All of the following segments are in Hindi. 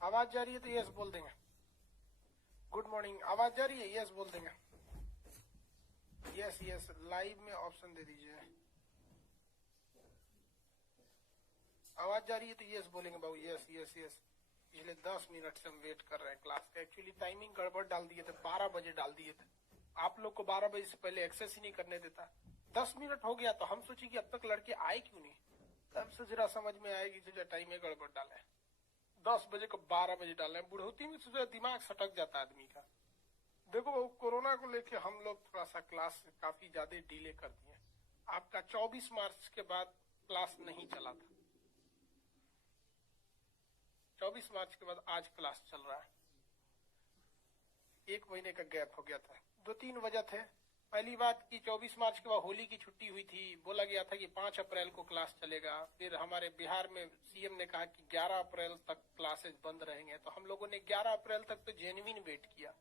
आवाज जा रही है तो यस बोल देंगे। गुड मॉर्निंग, आवाज जा रही है? यस बोल देंगे। यस यस, लाइव में ऑप्शन दे दीजिए। आवाज जा रही है तो यस बोलेंगे बाबू। Yes yes yes. पिछले 10 मिनट से हम वेट कर रहे हैं क्लास का। एक्चुअली टाइमिंग गड़बड़ डाल दिए थे, 12 बजे डाल दिए थे। आप लोग को 12 बजे से पहले एक्सेस ही नहीं करने देता। 10 मिनट हो गया तो हम सोचे कि अब तक लड़के आए क्यों नहीं। तब से जरा समझ में आएगी जो टाइम में गड़बड़ डाले। 10 बजे को 12 बजे डाले। बुढ़ोती में सोचा दिमाग सटक जाता है आदमी का। देखो कोरोना को लेके हम लोग थोड़ा सा क्लास काफी ज्यादा डिले कर दिए। आपका 24 मार्च के बाद क्लास नहीं चला था। 24 मार्च के बाद आज क्लास चल रहा है। 1 महीने का गैप हो गया था। 2-3 वजह थे। पहली बात कि 24 मार्च के बाद होली की छुट्टी हुई थी। बोला गया था कि 5 अप्रैल को क्लास चलेगा। फिर हमारे बिहार में सीएम ने कहा कि 11 अप्रैल तक क्लासेस बंद रहेंगे। तो हम लोगों ने 11 अप्रैल तक तो जेन्युइन वेट किया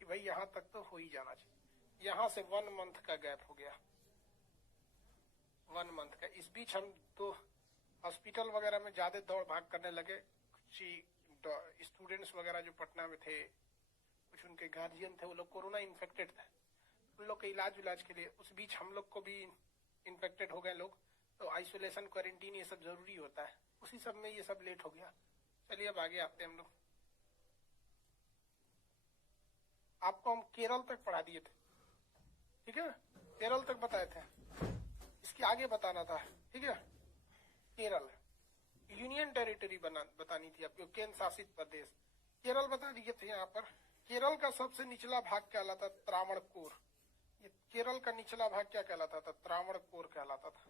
कि भाई यहाँ तक तो हो ही जाना चाहिए। यहाँ से 1 मंथ का गैप हो गया। 1 मंथ का। इस बीच हम तो हॉस्पिटल वगैरह में ज्यादा दौड़ भाग करने लगे। कुछ स्टूडेंट्स वगैरह जो पटना में थे, कुछ उनके गार्जियन थे, वो लोग कोरोना इन्फेक्टेड थे। उन लोग के इलाज के लिए उस बीच हम लोग को भी इन्फेक्टेड हो गए लोग। तो आइसोलेशन, क्वारंटीन ये सब जरूरी होता है। उसी सब में ये सब लेट हो गया। चलिए अब आगे आते हैं हम लोग। आपको हम केरल तक पढ़ा दिए थे, ठीक है? केरल तक बताए थे। इसके आगे बताना था, ठीक है? केरल यूनियन टेरिटरी बतानी थी आपको, केंद्र शासित प्रदेश। केरल बता दिए थे। यहाँ पर केरल का सबसे निचला भाग कहलाता त्रावणकोर। ये केरल का निचला भाग क्या कहलाता था? त्रावणकोर कहलाता था।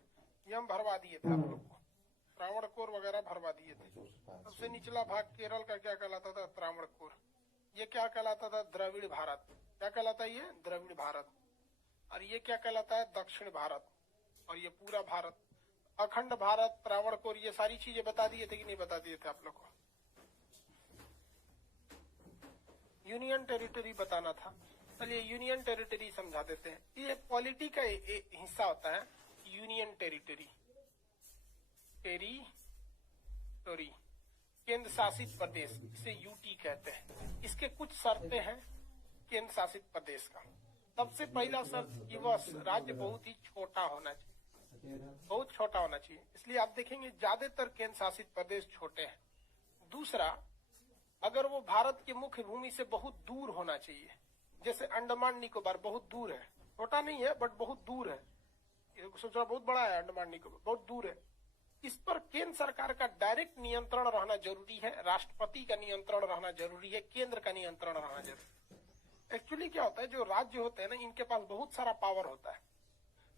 ये हम भरवा दिए थे आप लोग को। त्रावणकोर वगैरह भरवा दिए थे। सबसे निचला भाग केरल का क्या कहलाता था? त्रावणकोर। ये क्या कहलाता था? द्रविड़ भारत। क्या कहलाता है ये? द्रविड़ भारत। और ये क्या कहलाता है? दक्षिण भारत। और ये पूरा भारत, अखंड भारत, त्रावणकोर, ये सारी चीजें बता दिए थे कि नहीं बता दिए थे आप लोग को? यूनियन टेरिटरी बताना था। चलिए यूनियन टेरिटरी समझा देते हैं। ये पॉलिटी का हिस्सा होता है यूनियन टेरिटरी। टेरिटोरी, केंद्र शासित प्रदेश, इसे यूटी कहते हैं। इसके कुछ शर्तें हैं केंद्र शासित प्रदेश का। सबसे पहला शर्त कि वह राज्य बहुत ही छोटा होना चाहिए, बहुत छोटा होना चाहिए। इसलिए आप देखेंगे ज्यादातर केंद्र शासित प्रदेश छोटे हैं। दूसरा, अगर वो भारत के मुख्य भूमि से बहुत दूर होना चाहिए। जैसे अंडमान निकोबार बहुत दूर है, छोटा नहीं है बट बहुत दूर है। सोचा बहुत बड़ा है अंडमान निकोबार, बहुत दूर है। इस पर केंद्र सरकार का डायरेक्ट नियंत्रण रहना जरूरी है। राष्ट्रपति का नियंत्रण रहना जरूरी है। केंद्र का नियंत्रण रहना जरूरी है। एक्चुअली क्या होता है, जो राज्य होते हैं ना, इनके पास बहुत सारा पावर होता है।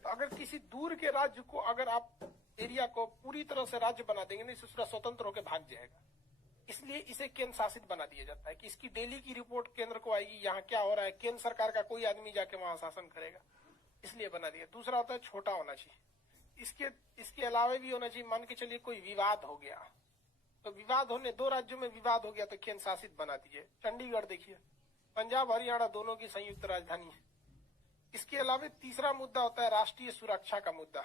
तो अगर किसी दूर के राज्य को, अगर आप एरिया को पूरी तरह से राज्य बना देंगे ना, इससे स्वतंत्र होकर भाग जाएगा। इसलिए इसे केंद्र शासित बना दिया जाता है कि इसकी डेली की रिपोर्ट केंद्र को आएगी, यहाँ क्या हो रहा है। केंद्र सरकार का कोई आदमी जाके वहां शासन करेगा, इसलिए बना दिया। दूसरा होता है छोटा होना चाहिए। इसके अलावा भी होना चाहिए, मान के चलिए कोई विवाद हो गया, तो विवाद होने, 2 राज्यों में विवाद हो गया तो केंद्र शासित बना दिए। चंडीगढ़ देखिए, पंजाब हरियाणा दोनों की संयुक्त राजधानी है। इसके अलावा तीसरा मुद्दा होता है राष्ट्रीय सुरक्षा का मुद्दा।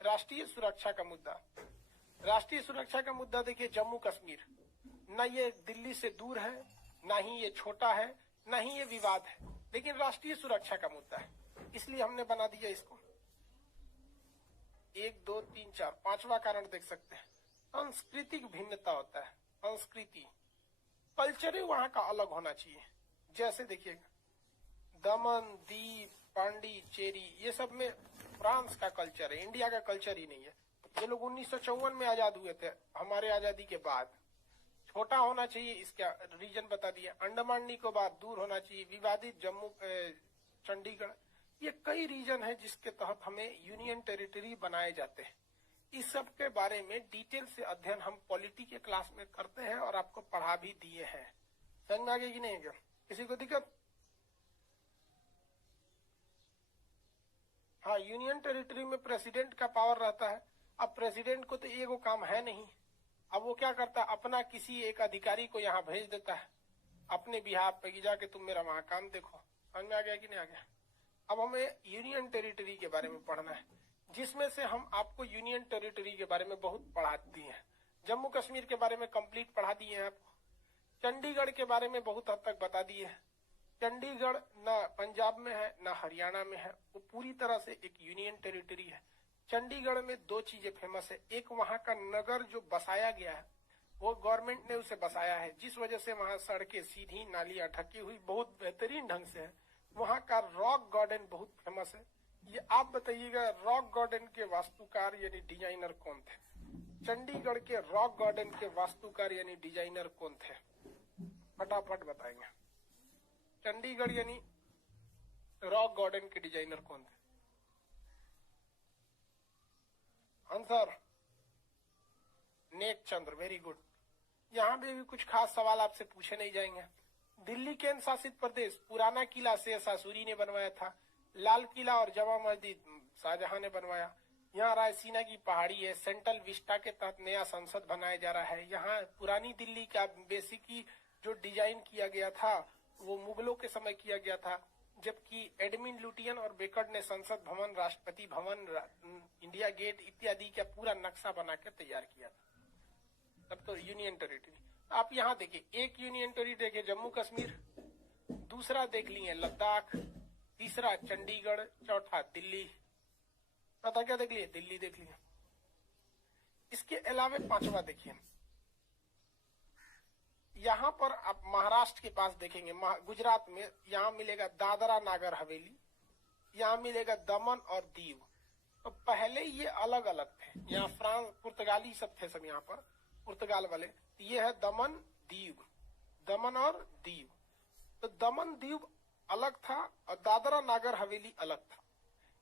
राष्ट्रीय सुरक्षा का मुद्दा, राष्ट्रीय सुरक्षा का मुद्दा देखिए, जम्मू कश्मीर, न ये दिल्ली से दूर है, न ही ये छोटा है, न ही ये विवाद है, लेकिन राष्ट्रीय सुरक्षा का मुद्दा है, इसलिए हमने बना दिया इसको। 1 2 3 4, 5वां कारण देख सकते हैं, सांस्कृतिक भिन्नता होता है। संस्कृति, कल्चर वहां का अलग होना चाहिए। जैसे देखिएगा, दमन, दीव, पांडिचेरी, ये सब में फ्रांस का कल्चर है, इंडिया का कल्चर ही नहीं है। ये लोग 1954 में आजाद हुए थे, हमारे आजादी के बाद। छोटा होना चाहिए, इसका रीजन बता दिया। अंडमान निकोबार दूर होना चाहिए, विवादित जम्मू, चंडीगढ़, ये कई रीजन है जिसके तहत हमें यूनियन टेरिटरी बनाए जाते हैं। इस सब के बारे में डिटेल से अध्ययन हम पॉलिटी के क्लास में करते हैं और आपको पढ़ा भी दिए हैं। समझ में आ गई कि नहीं? क्या किसी को दिक्कत? हाँ, यूनियन टेरिटरी में प्रेसिडेंट का पावर रहता है। अब प्रेसिडेंट को तो एगो काम है नहीं, अब वो क्या करता है, अपना किसी एक अधिकारी को यहाँ भेज देता है अपने बिहार पे, जाके तुम मेरा वहां काम देखो। समझ में आ गया कि नहीं आ गया? अब हमें यूनियन टेरिटरी के बारे में पढ़ना है, जिसमें से हम आपको यूनियन टेरिटरी के बारे में बहुत पढ़ाती हैं। जम्मू कश्मीर के बारे में कंप्लीट पढ़ा दिए हैं आपको। चंडीगढ़ के बारे में बहुत हद तक बता दिए हैं। चंडीगढ़ न पंजाब में है न हरियाणा में है, वो पूरी तरह से एक यूनियन टेरिटरी है। चंडीगढ़ में दो चीजें फेमस है, एक वहां का नगर जो बसाया गया है, वो गवर्नमेंट ने उसे बसाया है, जिस वजह से वहां सड़कें सीधी, नालियां ढकी हुई बहुत बेहतरीन ढंग से है। वहां का रॉक गार्डन बहुत फेमस है। ये आप बताइएगा, रॉक गार्डन के वास्तुकार यानी डिजाइनर कौन थे? चंडीगढ़ के रॉक गार्डन के वास्तुकार यानी डिजाइनर कौन थे? फटाफट बताएंगे। चंडीगढ़ यानी रॉक गार्डन के डिजाइनर कौन थे? आंसर नेक चंद्र, वेरी गुड। यहाँ पे भी कुछ खास सवाल आपसे पूछे नहीं जाएंगे। दिल्ली केंद्र शासित प्रदेश, पुराना किला शेरशाह सूरी ने बनवाया था। लाल किला और जमा मस्जिद शाहजहां ने बनवाया। यहाँ रायसीना की पहाड़ी है। सेंट्रल विस्टा के तहत नया संसद बनाया जा रहा है। यहाँ पुरानी दिल्ली का बेसिकली जो डिजाइन किया गया था वो मुगलों के समय किया गया था, जबकि एडमिन लुटियन और बेकर्ड ने संसद भवन, राष्ट्रपति भवन, इंडिया गेट इत्यादि का पूरा नक्शा बना के तैयार किया था। तब तो यूनियन टेरिटरी। आप यहाँ देखिए, एक यूनियन टेरिटरी देखिए जम्मू कश्मीर, दूसरा देख लिए लद्दाख, तीसरा चंडीगढ़, चौथा दिल्ली। पता क्या देख लिए? दिल्ली देख लिए। इसके अलावा पांचवा देखिए, यहाँ पर आप महाराष्ट्र के पास देखेंगे, गुजरात में यहाँ मिलेगा दादरा नागर हवेली, यहाँ मिलेगा दमन और दीव। तो पहले ये अलग अलग थे, यहाँ फ्रांस पुर्तगाली सब थे, सब यहाँ पर पुर्तगाल वाले। ये है दमन दीव, दमन और दीव। तो दमन दीव अलग था और दादरा नागर हवेली अलग था।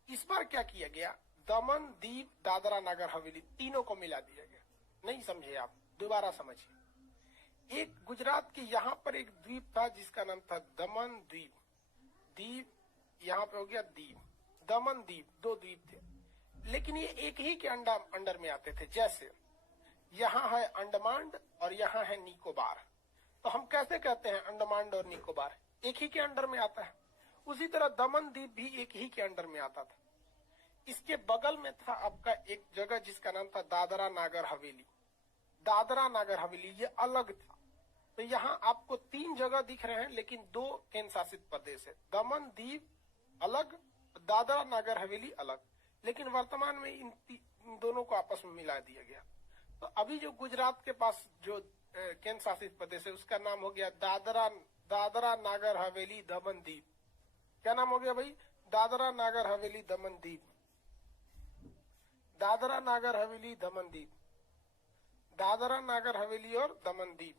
इस बार क्या किया गया, दमन दीव दादरा नागर हवेली तीनों को मिला दिया गया। नहीं समझे आप? दोबारा समझिए। एक गुजरात के यहाँ पर एक द्वीप था जिसका नाम था दमन द्वीप। द्वीप यहाँ पे हो गया दीव, दमन द्वीप, दो द्वीप थे, लेकिन ये एक ही के अंडर में आते थे। जैसे यहाँ है अंडमान और यहाँ है निकोबार, तो हम कैसे कहते हैं अंडमान और निकोबार? एक ही के अंडर में आता है। उसी तरह दमन द्वीप भी एक ही के अंडर में आता था। इसके बगल में था आपका एक जगह जिसका नाम था दादरा नागर हवेली। दादरा नागर हवेली ये अलग था। तो यहाँ आपको तीन जगह दिख रहे हैं, लेकिन दो केंद्र शासित प्रदेश है। दमन द्वीप अलग, दादरा नागर हवेली अलग, लेकिन वर्तमान में इन दोनों को आपस में मिला दिया गया। तो अभी जो गुजरात के पास जो केंद्र शासित प्रदेश है उसका नाम हो गया दादरा नागर हवेली दमन द्वीप। क्या नाम हो गया भाई? दादरा नागर हवेली दमन द्वीप। दादरा नागर हवेली दमन द्वीप, दादरा नागर हवेली और दमन द्वीप,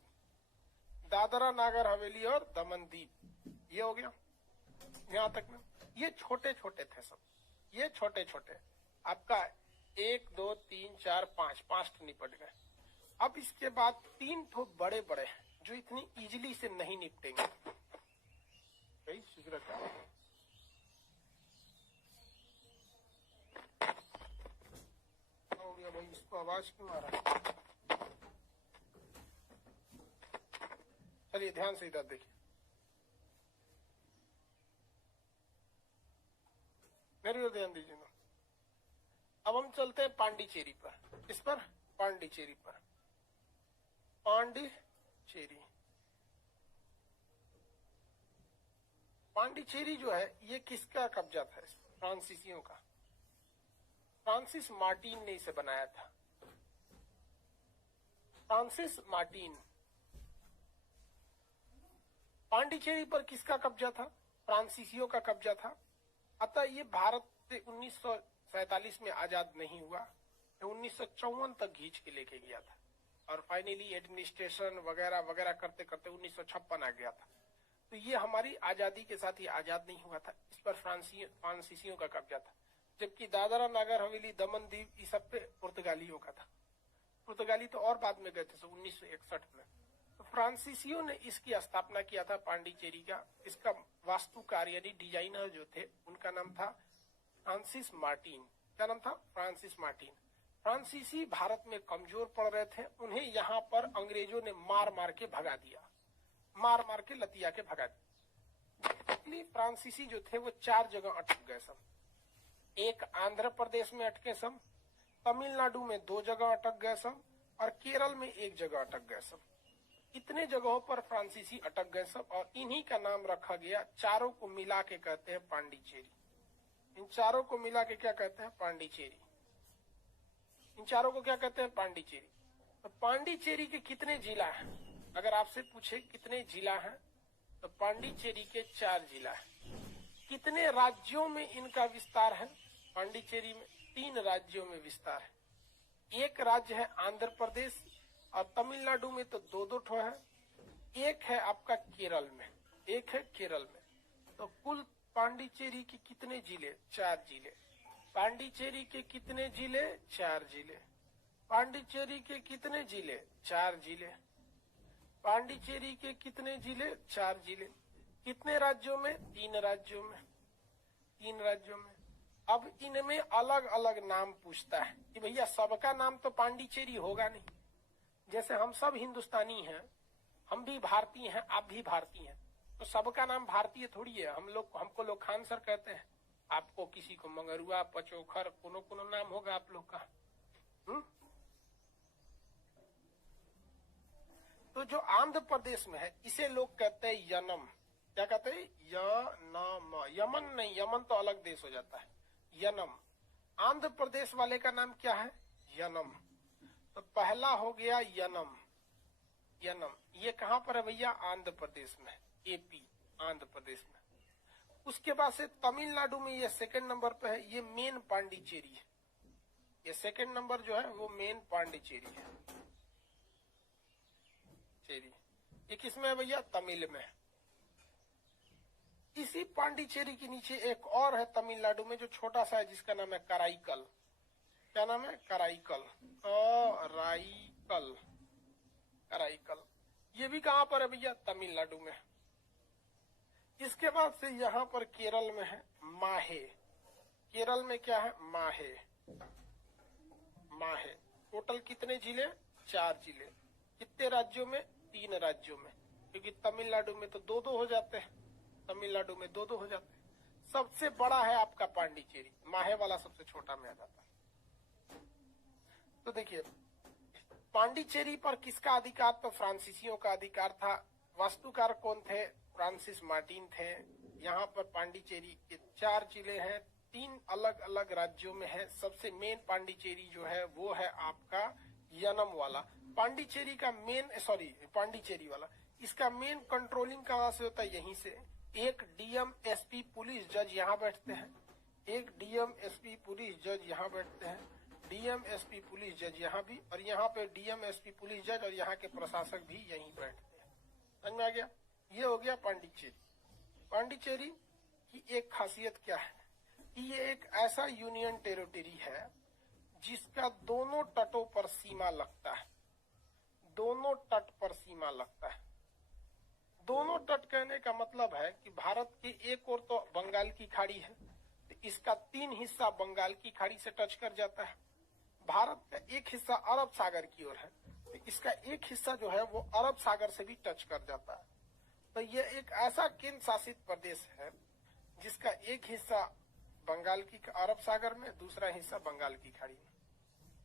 दादरा नागर हवेली और दमन द्वीप। ये हो गया यहाँ तक में। ये छोटे छोटे थे सब, ये छोटे छोटे आपका 1 2 3 4 5 तो निपट गए। अब इसके बाद तीन ठो बड़े बड़े हैं जो इतनी इजीली से नहीं निपटेंगे। हो गया भाई, इसको आवाज क्यों आ रहा है? चलिए ध्यान से इधर देखिए, मेरी ओर ध्यान दीजिए ना। अब हम चलते हैं पांडिचेरी पर। इस पर पांडिचेरी पर, पांडिचेरी। पांडिचेरी जो है ये किसका कब्जा था? फ्रांसीसियों का। फ्रांसिस मार्टिन ने इसे बनाया था। Francis Martin. पांडिचेरी पर किसका कब्जा था? फ्रांसीसियों का कब्जा था। अतः ये भारत से 1947 में आजाद नहीं हुआ, 1954 तक खींच के लेके गया था और फाइनली एडमिनिस्ट्रेशन वगैरह वगैरह करते करते 1956 आ गया था। तो ये हमारी आजादी के साथ ही आजाद नहीं हुआ था। इस पर फ्रांसीसियों का कब्जा था, जबकि दादरा नागर हवेली दमन द्वीप इस सब पे पुर्तगालियों का था। पुर्तगाली तो और बाद में गए थे, 1961 में। तो फ्रांसीसियों ने इसकी स्थापना किया था पांडिचेरी का। इसका वास्तुकार यानी डिजाइनर जो थे उनका नाम था फ्रांसिस मार्टिन। क्या नाम था? Francis Martin. फ्रांसीसी भारत में कमजोर पड़ रहे थे, उन्हें यहाँ पर अंग्रेजों ने मार मार के भगा दिया, मार मार के लतिया के भगा दिया। फ्रांसीसी जो थे वो 4 जगह अटक गए सब। एक आंध्र प्रदेश में अटके सब, तमिलनाडु में 2 जगह अटक गए सब, और केरल में एक जगह अटक गए सब। इतने जगहों पर फ्रांसीसी अटक गए सब और इन्हीं का नाम रखा गया, चारों को मिला के कहते हैं पांडिचेरी। इन चारों को मिला के क्या कहते हैं? पांडिचेरी। इन चारों को क्या कहते हैं? पांडिचेरी। तो पांडिचेरी के कितने जिला हैं? अगर आपसे पूछे कितने जिला हैं तो पांडिचेरी के 4 जिला हैं। कितने राज्यों में इनका विस्तार है? पांडिचेरी में 3 राज्यों में विस्तार है। एक राज्य है आंध्र प्रदेश और तमिलनाडु में तो 2-2 ठो है। एक है आपका केरल में, एक है केरल में। तो कुल पांडिचेरी के कितने जिले? 4 जिले। पांडिचेरी के कितने जिले? 4 जिले। पांडिचेरी के कितने जिले? 4 जिले। पांडिचेरी के कितने जिले? 4 जिले। कितने राज्यों में? 3 राज्यों में। 3 राज्यों में। अब इनमें अलग अलग नाम पूछता है कि भैया सबका नाम तो पांडिचेरी होगा नहीं। जैसे हम सब हिंदुस्तानी हैं, हम भी भारतीय हैं, आप भी भारतीय हैं, तो सबका नाम भारतीय थोड़ी है। हमको लोग खान सर कहते हैं, आपको किसी को मंगरुआ, पचोखर, कोनो नाम होगा आप लोग का। तो जो आंध्र प्रदेश में है इसे लोग कहते हैं यनम। क्या कहते हैं? यनम। यमन नहीं, यमन तो अलग देश हो जाता है। यनम। आंध्र प्रदेश वाले का नाम क्या है? यनम। तो पहला हो गया यनम। यनम ये कहां पर है भैया? आंध्र प्रदेश में, एपी, आंध्र प्रदेश में। उसके बाद से तमिलनाडु में ये 2nd नंबर पे है, ये मेन पांडिचेरी है। ये 2nd नंबर जो है वो मेन पांडिचेरी है। ये किसमें है भैया? तमिल में। इसी पांडिचेरी के नीचे एक और है तमिलनाडु में जो छोटा सा है, जिसका नाम है कराईकल। क्या नाम है? कराईकल। कराईकल। कराईकल ये भी कहां पर है भैया? तमिलनाडु में। इसके बाद से यहाँ पर केरल में है माहे। केरल में क्या है? माहे। माहे। टोटल कितने जिले? 4 जिले। कितने राज्यों में? 3 राज्यों में, क्योंकि तमिलनाडु में तो 2-2 हो जाते हैं। तमिलनाडु में 2-2 हो जाते हैं। सबसे बड़ा है आपका पांडिचेरी, माहे वाला सबसे छोटा में आ जाता है। तो देखिए पांडिचेरी पर किसका अधिकार? तो फ्रांसीसियों का अधिकार था। वास्तुकार कौन थे? फ्रांसिस मार्टिन थे। यहाँ पर पांडिचेरी के 4 जिले हैं, 3 अलग अलग राज्यों में है। सबसे मेन पांडिचेरी जो है वो है आपका यनम वाला। पांडिचेरी का पांडिचेरी वाला, इसका मेन कंट्रोलिंग कहाँ से होता है? यहीं से। एक डीएम एसपी पुलिस जज यहाँ बैठते हैं, एक डीएम एसपी पुलिस जज यहाँ बैठते हैं, डीएम एसपी पुलिस जज यहाँ भी, और यहाँ पे डीएम एसपी पुलिस जज और यहाँ के प्रशासक भी यहीं बैठते हैं। समझ में आ गया? ये हो गया पांडिचेरी। पांडिचेरी की एक खासियत क्या है कि ये एक ऐसा यूनियन टेरिटरी है जिसका दोनों तटों पर सीमा लगता है। दोनों तट पर सीमा लगता है। दोनों तट कहने का मतलब है कि भारत के एक ओर तो बंगाल की खाड़ी है, तो इसका 3 हिस्सा बंगाल की खाड़ी से टच कर जाता है। भारत का एक हिस्सा अरब सागर की ओर है, तो इसका एक हिस्सा जो है वो अरब सागर से भी टच कर जाता है। तो ये एक ऐसा केंद्र शासित प्रदेश है जिसका एक हिस्सा बंगाल की अरब सागर में, दूसरा हिस्सा बंगाल की खाड़ी में।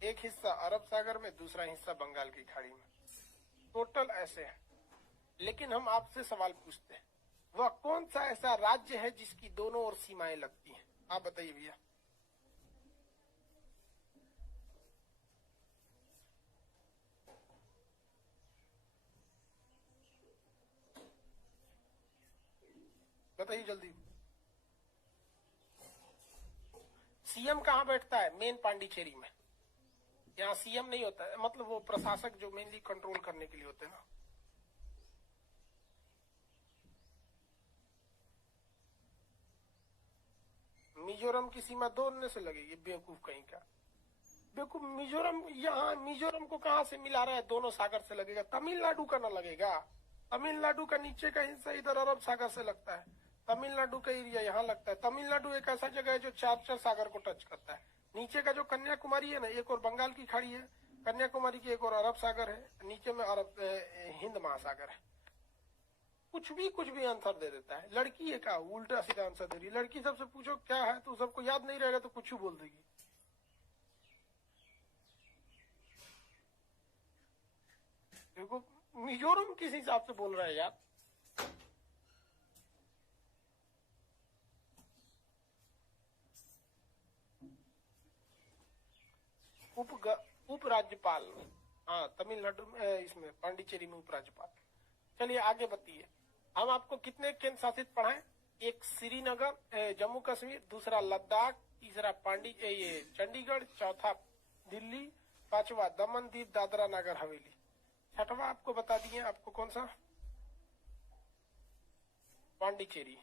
एक हिस्सा अरब सागर में, दूसरा हिस्सा बंगाल की खाड़ी में। टोटल ऐसे है। लेकिन हम आपसे सवाल पूछते हैं, वह कौन सा ऐसा राज्य है जिसकी दोनों ओर सीमाएं लगती हैं? आप बताइए भैया। बताइए जल्दी। सीएम कहाँ बैठता है? मेन पांडिचेरी में। यहाँ सीएम नहीं होता है, मतलब वो प्रशासक जो मेनली कंट्रोल करने के लिए होते हैं ना। मिजोरम की सीमा दोनों से लगेगी, बेवकूफ कहीं का। बेवकूफ, मिजोरम, यहाँ मिजोरम को कहाँ से मिला रहा है? दोनों सागर से लगेगा। तमिलनाडु का ना लगेगा। तमिलनाडु का नीचे का हिस्सा इधर अरब सागर से लगता है, तमिलनाडु का एरिया यहाँ लगता है। तमिलनाडु एक ऐसा जगह है जो 4 सागर को टच करता है। नीचे का जो कन्याकुमारी है ना, एक और बंगाल की खाड़ी है, कन्याकुमारी की एक और अरब सागर है, नीचे में हिंद महासागर है। कुछ भी आंसर दे देता है। लड़की है क्या? उल्टा सीधा आंसर दे रही है। लड़की सबसे पूछो क्या है तो सबको याद नहीं रहेगा तो कुछ भी बोल देगी। मेरे को मिजोरम किस हिसाब से बोल रहा है यार। उपराज्यपाल, हाँ तमिलनाडु में, इसमें पांडिचेरी में उपराज्यपाल। चलिए आगे बताइए, हम आपको कितने केंद्र शासित पढ़ाएं? एक श्रीनगर जम्मू कश्मीर, दूसरा लद्दाख, तीसरा ये चंडीगढ़, चौथा दिल्ली, पांचवा दमन दीव दादरा नगर हवेली, छठवा आपको बता दिए आपको कौन सा, पांडिचेरी।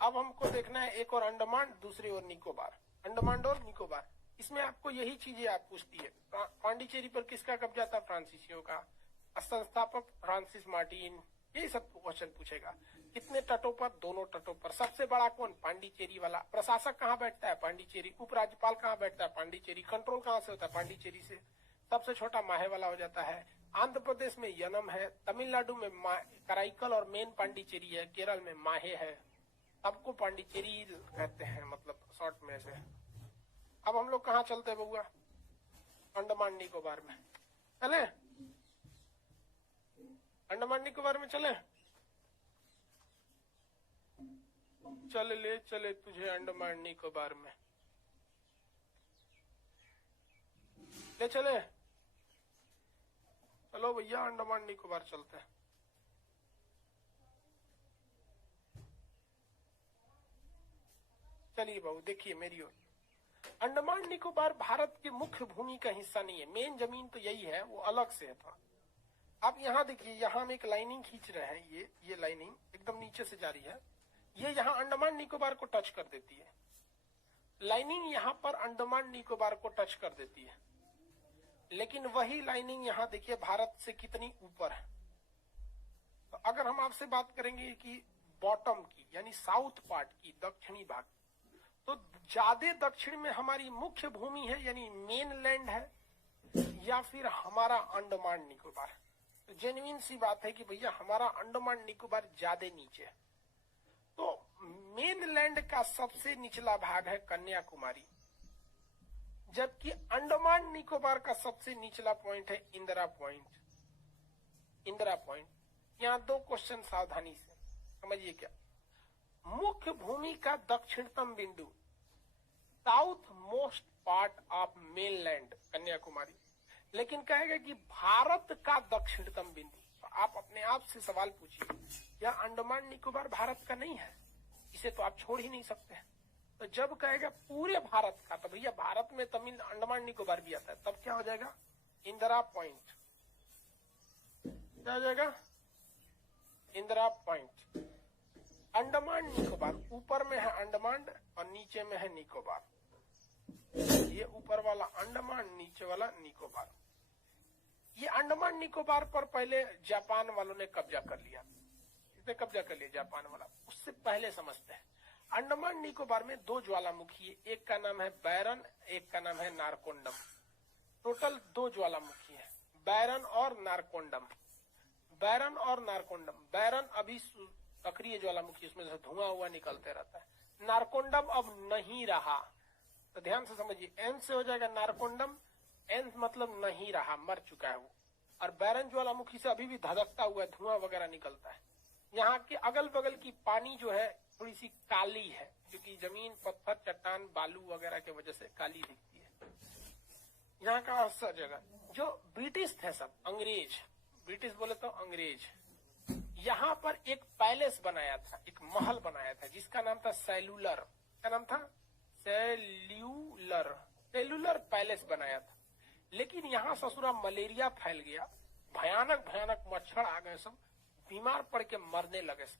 अब हमको देखना है एक और अंडमान, दूसरी ओर निकोबार। अंडमान और निकोबार, इसमें आपको यही चीजें आप पूछती है। पांडिचेरी पर किसका कब्जा था? फ्रांसीसियों का। संस्थापक फ्रांसिस मार्टिन, यही सब क्वेश्चन पूछेगा। कितने तटों पर? दोनों तटों पर। सबसे बड़ा कौन? पांडिचेरी वाला। प्रशासक कहाँ बैठता है? पांडिचेरी। उपराज्यपाल कहाँ बैठता है? पांडिचेरी। कंट्रोल कहाँ से होता है? पांडिचेरी से। सबसे छोटा माहे वाला हो जाता है। आंध्र प्रदेश में यनम है, तमिलनाडु में कराईकल और मेन पांडिचेरी है, केरल में माहे है। सबको पांडिचेरी कहते हैं, मतलब शॉर्ट में से। अब हम लोग कहाँ चलते हैं बबुआ? अंडमान निकोबार में चले, अंडमान निकोबार में चले। चले तुझे अंडमान निकोबार में ले चले। चलो भैया अंडमान निकोबार चलते हैं। चलिए बाबू देखिए मेरी ओर। अंडमान निकोबार भारत की मुख्य भूमि का हिस्सा नहीं है। मेन जमीन तो यही है, वो अलग से था। अब यहाँ देखिए, यहाँ हम एक लाइनिंग खींच रहे हैं, ये लाइनिंग एकदम नीचे से जा रही है। ये यहाँ अंडमान निकोबार को टच कर देती है। लाइनिंग यहाँ पर अंडमान निकोबार को टच कर देती है, लेकिन वही लाइनिंग यहाँ देखिए भारत से कितनी ऊपर है। तो अगर हम आपसे बात करेंगे कि बॉटम की, यानी साउथ पार्ट की, दक्षिणी भाग, तो ज्यादा दक्षिण में हमारी मुख्य भूमि है, यानी मेन लैंड है, या फिर हमारा अंडमान निकोबार। तो जेन्युइन सी बात है कि भैया हमारा अंडमान निकोबार ज्यादा नीचे है। तो मेन लैंड का सबसे निचला भाग है कन्याकुमारी, जबकि अंडमान निकोबार का सबसे निचला पॉइंट है इंदिरा पॉइंट। इंदिरा पॉइंट, यहाँ दो क्वेश्चन सावधानी से समझिए। क्या? मुख्य भूमि का दक्षिणतम बिंदु, south most part of mainland Kanyakumari, लेकिन कहेगा कि भारत का दक्षिणतम बिंदु। तो आप अपने आप से सवाल पूछिए, क्या अंडमान निकोबार भारत का नहीं है? इसे तो आप छोड़ ही नहीं सकते। तो जब कहेगा पूरे भारत का, तो भैया भारत में तमिल अंडमान निकोबार भी आता है, तब क्या हो जाएगा? इंदिरा पॉइंट। क्या हो जाएगा? इंदिरा पॉइंट। अंडमान निकोबार, ऊपर में है अंडमान और नीचे में है निकोबार। ये ऊपर वाला अंडमान, नीचे वाला निकोबार। ये अंडमान निकोबार पर पहले जापान वालों ने कब्जा कर लिया। इसने कब्जा कर लिया जापान वाला। उससे पहले समझते हैं, अंडमान निकोबार में दो ज्वालामुखी है, एक का नाम है बैरन, एक का नाम है नारकोंडम। टोटल दो ज्वालामुखी है, बैरन और नारकोंडम। बैरन और नारकोंडम। बैरन अभी सक्रिय ज्वालामुखी, उसमें से धुआं हुआ निकलते रहता है। नारकोंडम अब नहीं रहा, तो ध्यान से समझिए, एन से हो जाएगा नारकोंडम। एन मतलब नहीं रहा, मर चुका है वो। और बैरन ज्वालामुखी से अभी भी धधकता हुआ धुआं वगैरह निकलता है। यहाँ के अगल बगल की पानी जो है थोड़ी सी काली है, क्योंकि जमीन, पत्थर, चट्टान, बालू वगैरह की वजह से काली दिखती है। यहाँ का असर जगह जो ब्रिटिश थे, सब अंग्रेज, ब्रिटिश बोले तो अंग्रेज, यहाँ पर एक पैलेस बनाया था, एक महल बनाया था, जिसका नाम था सेल्यूलर। क्या नाम था? सेल्यूलर। सेल्यूलर पैलेस बनाया था। लेकिन यहाँ ससुरा मलेरिया फैल गया, भयानक भयानक मच्छर आ गए, सब बीमार पड़ के मरने लगे सब।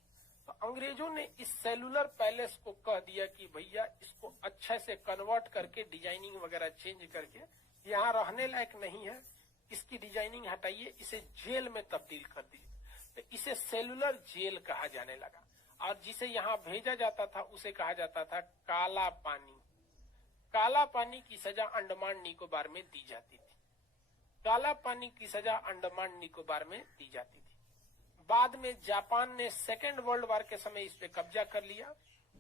तो अंग्रेजों ने इस सेल्यूलर पैलेस को कह दिया कि भैया इसको अच्छे से कन्वर्ट करके, डिजाइनिंग वगैरह चेंज करके, यहाँ रहने लायक नहीं है, इसकी डिजाइनिंग हटाइए, इसे जेल में तब्दील कर दीजिए। तो इसे सेल्यूलर जेल कहा जाने लगा। और जिसे यहाँ भेजा जाता था उसे कहा जाता था काला पानी। काला पानी की सजा अंडमान निकोबार में दी जाती थी। काला पानी की सजा अंडमान निकोबार में दी जाती थी। बाद में जापान ने सेकेंड वर्ल्ड वॉर के समय इस पे कब्जा कर लिया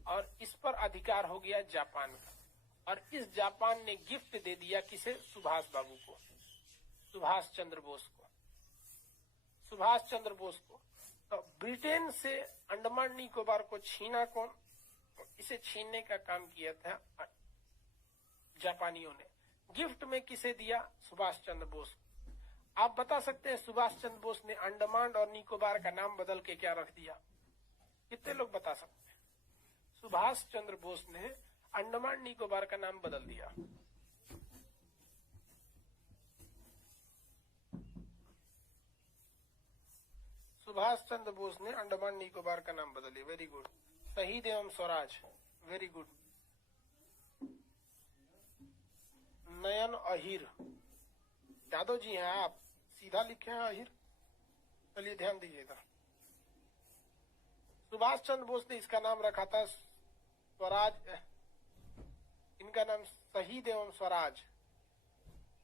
और इस पर अधिकार हो गया जापान का। और इस जापान ने गिफ्ट दे दिया किसे? सुभाष बाबू को, सुभाष चंद्र बोस को। सुभाष चंद्र बोस को। तो ब्रिटेन से अंडमान निकोबार को छीना कौन? इसे छीनने का काम किया था जापानियों ने। गिफ्ट में किसे दिया? सुभाष चंद्र बोस को। आप बता सकते हैं सुभाष चंद्र बोस ने अंडमान और निकोबार का नाम बदल के क्या रख दिया? कितने लोग बता सकते हैं? सुभाष चंद्र बोस ने अंडमान निकोबार का नाम बदल दिया। सुभाष चंद्र बोस ने अंडमान निकोबार का नाम बदल दिया। Very good. शहीद एवं स्वराज, वेरी गुड। नयन अहिर, यादव जी हैं आप, सीधा लिखे हैं अहिर। चलिए ध्यान दीजिएगा। सुभाष चंद्र बोस ने इसका नाम रखा था स्वराज, इनका नाम शहीद एवं स्वराज,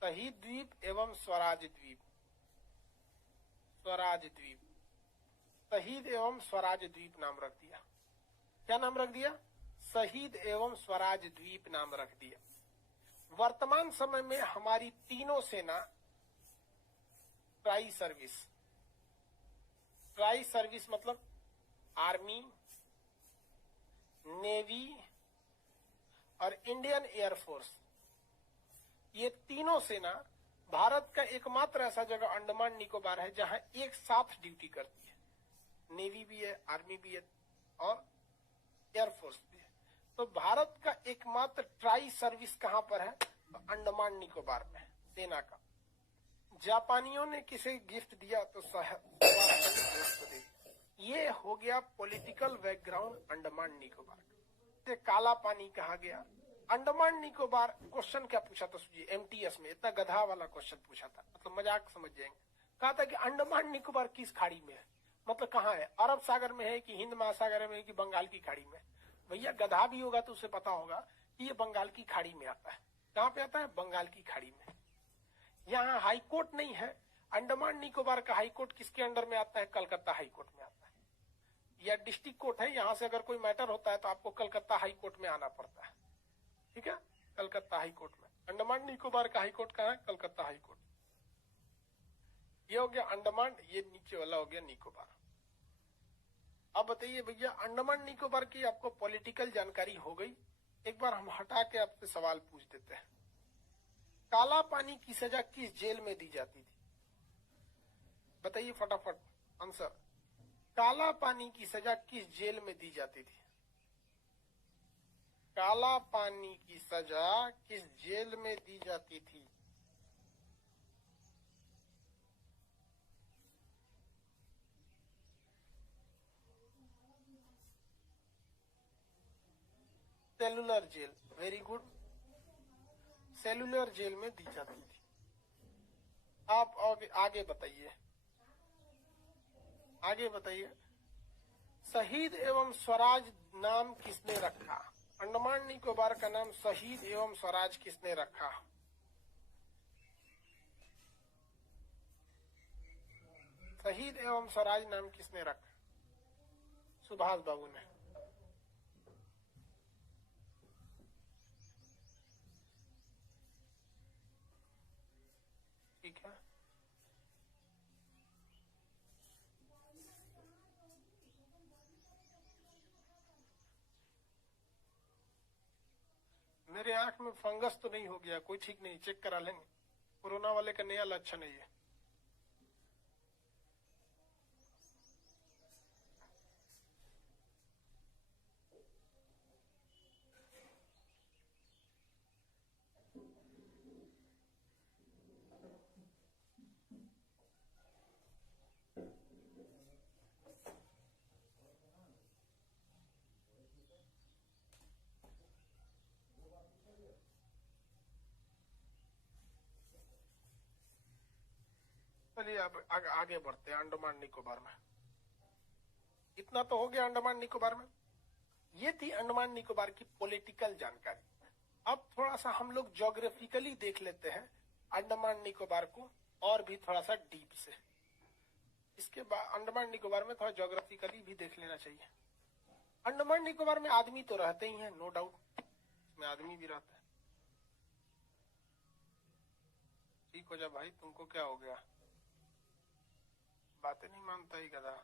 शहीद द्वीप एवं स्वराज द्वीप, स्वराज द्वीप, शहीद एवं स्वराज द्वीप नाम रख दिया। क्या नाम रख दिया? शहीद एवं स्वराज द्वीप नाम रख दिया। वर्तमान समय में हमारी तीनों सेना ट्राई सर्विस, ट्राई सर्विस मतलब आर्मी, नेवी और इंडियन एयरफोर्स, ये तीनों सेना भारत का एकमात्र ऐसा जगह अंडमान निकोबार है जहां एक साथ ड्यूटी करती है। नेवी भी है, आर्मी भी है और एयरफोर्स भी है। तो भारत का एकमात्र ट्राई सर्विस कहां पर है? तो अंडमान निकोबार में सेना का। जापानियों ने किसे गिफ्ट दिया? तो सुभाष चंद्र बोस को दे। ये हो गया पॉलिटिकल बैकग्राउंड अंडमान निकोबार। से काला पानी कहा गया। अंडमान निकोबार क्वेश्चन क्या पूछा था एमटीएस में? इतना गधा वाला क्वेश्चन पूछा था, मतलब मजाक समझ जाएंगे। कहा था कि अंडमान निकोबार किस खाड़ी में है, मतलब कहाँ है, अरब सागर में है कि हिंद महासागर में है कि बंगाल की खाड़ी में? भैया गधा भी होगा तो उसे पता होगा कि ये बंगाल की खाड़ी में आता है। कहाँ पे आता है? बंगाल की खाड़ी में। यहाँ हाईकोर्ट नहीं है। अंडमान निकोबार का हाईकोर्ट किसके अंडर में आता है? कलकत्ता हाईकोर्ट में आता है। या डिस्ट्रिक्ट कोर्ट है, यहाँ से अगर कोई मैटर होता है तो आपको कलकत्ता हाईकोर्ट में आना पड़ता है। ठीक है, कलकत्ता हाईकोर्ट में। अंडमान निकोबार का हाईकोर्ट कहाँ है? कलकत्ता हाईकोर्ट। ये हो गया अंडमान, ये नीचे वाला हो गया निकोबार। अब बताइए भैया, अंडमान निकोबार की आपको पॉलिटिकल जानकारी हो गई। एक बार हम हटा के आपसे सवाल पूछ देते हैं। काला पानी की सजा किस जेल में दी जाती थी? बताइए फटाफट आंसर। काला पानी की सजा किस जेल में दी जाती थी? काला पानी की सजा किस जेल में दी जाती थी? Cellular jail, very good. Cellular jail में दी जाती थी। आप आगे बताइए, आगे बताइए। शहीद एवं स्वराज नाम किसने रखा? अंडमान निकोबार का नाम शहीद एवं स्वराज किसने रखा? शहीद एवं स्वराज नाम किसने रखा? सुभाष बाबू ने। ठीक है, मेरे आंख में फंगस तो नहीं हो गया? कोई ठीक नहीं, चेक करा लेंगे। कोरोना वाले का नया लक्षण है ये। चलिए अब आगे बढ़ते हैं अंडमान निकोबार में। इतना तो हो गया अंडमान निकोबार में। ये थी अंडमान निकोबार की पॉलिटिकल जानकारी। अब थोड़ा सा हम लोग ज्योग्राफिकली देख लेते हैं अंडमान निकोबार को, और भी थोड़ा सा डीप से। इसके बाद अंडमान निकोबार में थोड़ा ज्योग्राफिकली भी देख लेना चाहिए। अंडमान निकोबार में आदमी तो रहते ही हैं, नो डाउट, इसमें आदमी भी रहता है। ठीक हो जा भाई, तुमको क्या हो गया? बात बातें नहीं मानता ही गधा।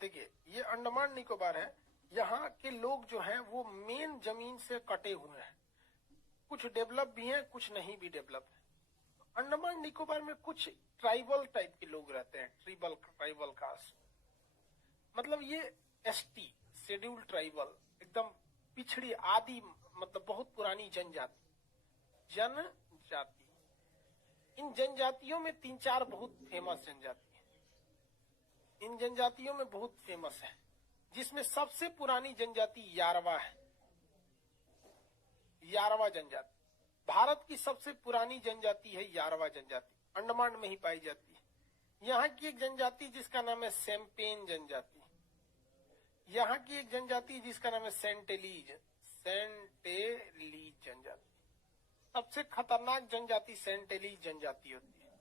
देखिए ये अंडमान निकोबार है, यहाँ के लोग जो हैं वो मेन जमीन से कटे हुए हैं, कुछ डेवलप भी हैं, कुछ नहीं भी डेवलप है। अंडमान निकोबार में कुछ ट्राइबल टाइप के लोग रहते हैं, ट्राइबल कास्ट, मतलब ये एसटी शेड्यूल ट्राइबल, एकदम पिछड़ी आदि, मतलब बहुत पुरानी जनजाति। इन जनजातियों में 3-4 बहुत फेमस जनजाति है, इन जनजातियों में बहुत फेमस है, जिसमें सबसे पुरानी जनजाति यारवा है। यारवा जनजाति भारत की सबसे पुरानी जनजाति है। यारवा जनजाति अंडमान में ही पाई जाती है। यहाँ की एक जनजाति जिसका नाम है सेम्पेन जनजाति, यहाँ की एक जनजाति जिसका नाम है सेंटेलीज जनजाति। सबसे खतरनाक जनजाति सेंटेलीज जनजाति होती है,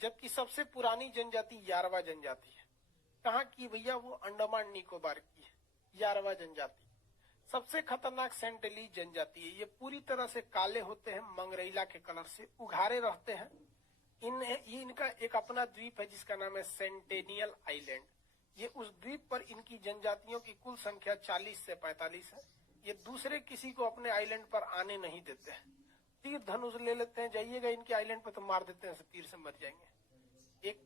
जबकि सबसे पुरानी जनजाति यारवा जनजाति है। कहाँ की भैया? वो अंडमान निकोबार की है यारवा जनजाति। सबसे खतरनाक सेंटेलीज जनजाति है। ये पूरी तरह से काले होते हैं, मंगरैला के कलर से, उघारे रहते हैं। इनका एक अपना द्वीप है जिसका नाम है सेंटेनियल आइलैंड। ये उस द्वीप पर इनकी जनजातियों की कुल संख्या 40 से 45 है। ये दूसरे किसी को अपने आइलैंड पर आने नहीं देते हैं। तीर धनुष ले लेते हैं, जाइएगा इनके आइलैंड पर तो मार देते हैं, तीर से मर जाएंगे। एक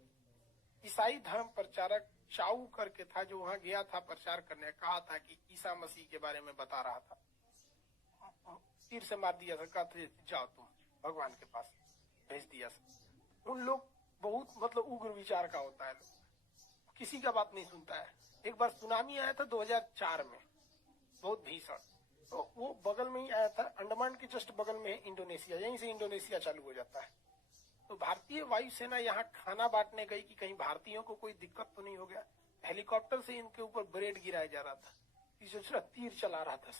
ईसाई धर्म प्रचारक चाऊ करके था, जो वहां गया था प्रचार करने, कहा था कि ईसा मसीह के बारे में बता रहा था, तीर से मार दिया था, कहते जाओ तुम भगवान के पास, भेज दिया। उन लोग बहुत मतलब उग्र विचार का होता है, लोग किसी का बात नहीं सुनता है। एक बार सुनामी आया था 2004 में, बहुत भीषण, तो वो बगल में ही आया था, अंडमान के जस्ट बगल में है इंडोनेशिया, यहीं से इंडोनेशिया चालू हो जाता है। तो भारतीय वायुसेना यहाँ खाना बांटने गई कि कहीं भारतीयों को कोई दिक्कत तो नहीं हो गया। हेलीकॉप्टर से इनके ऊपर ब्रेड गिराया जा रहा था, दूसरा तीर चला रहा था,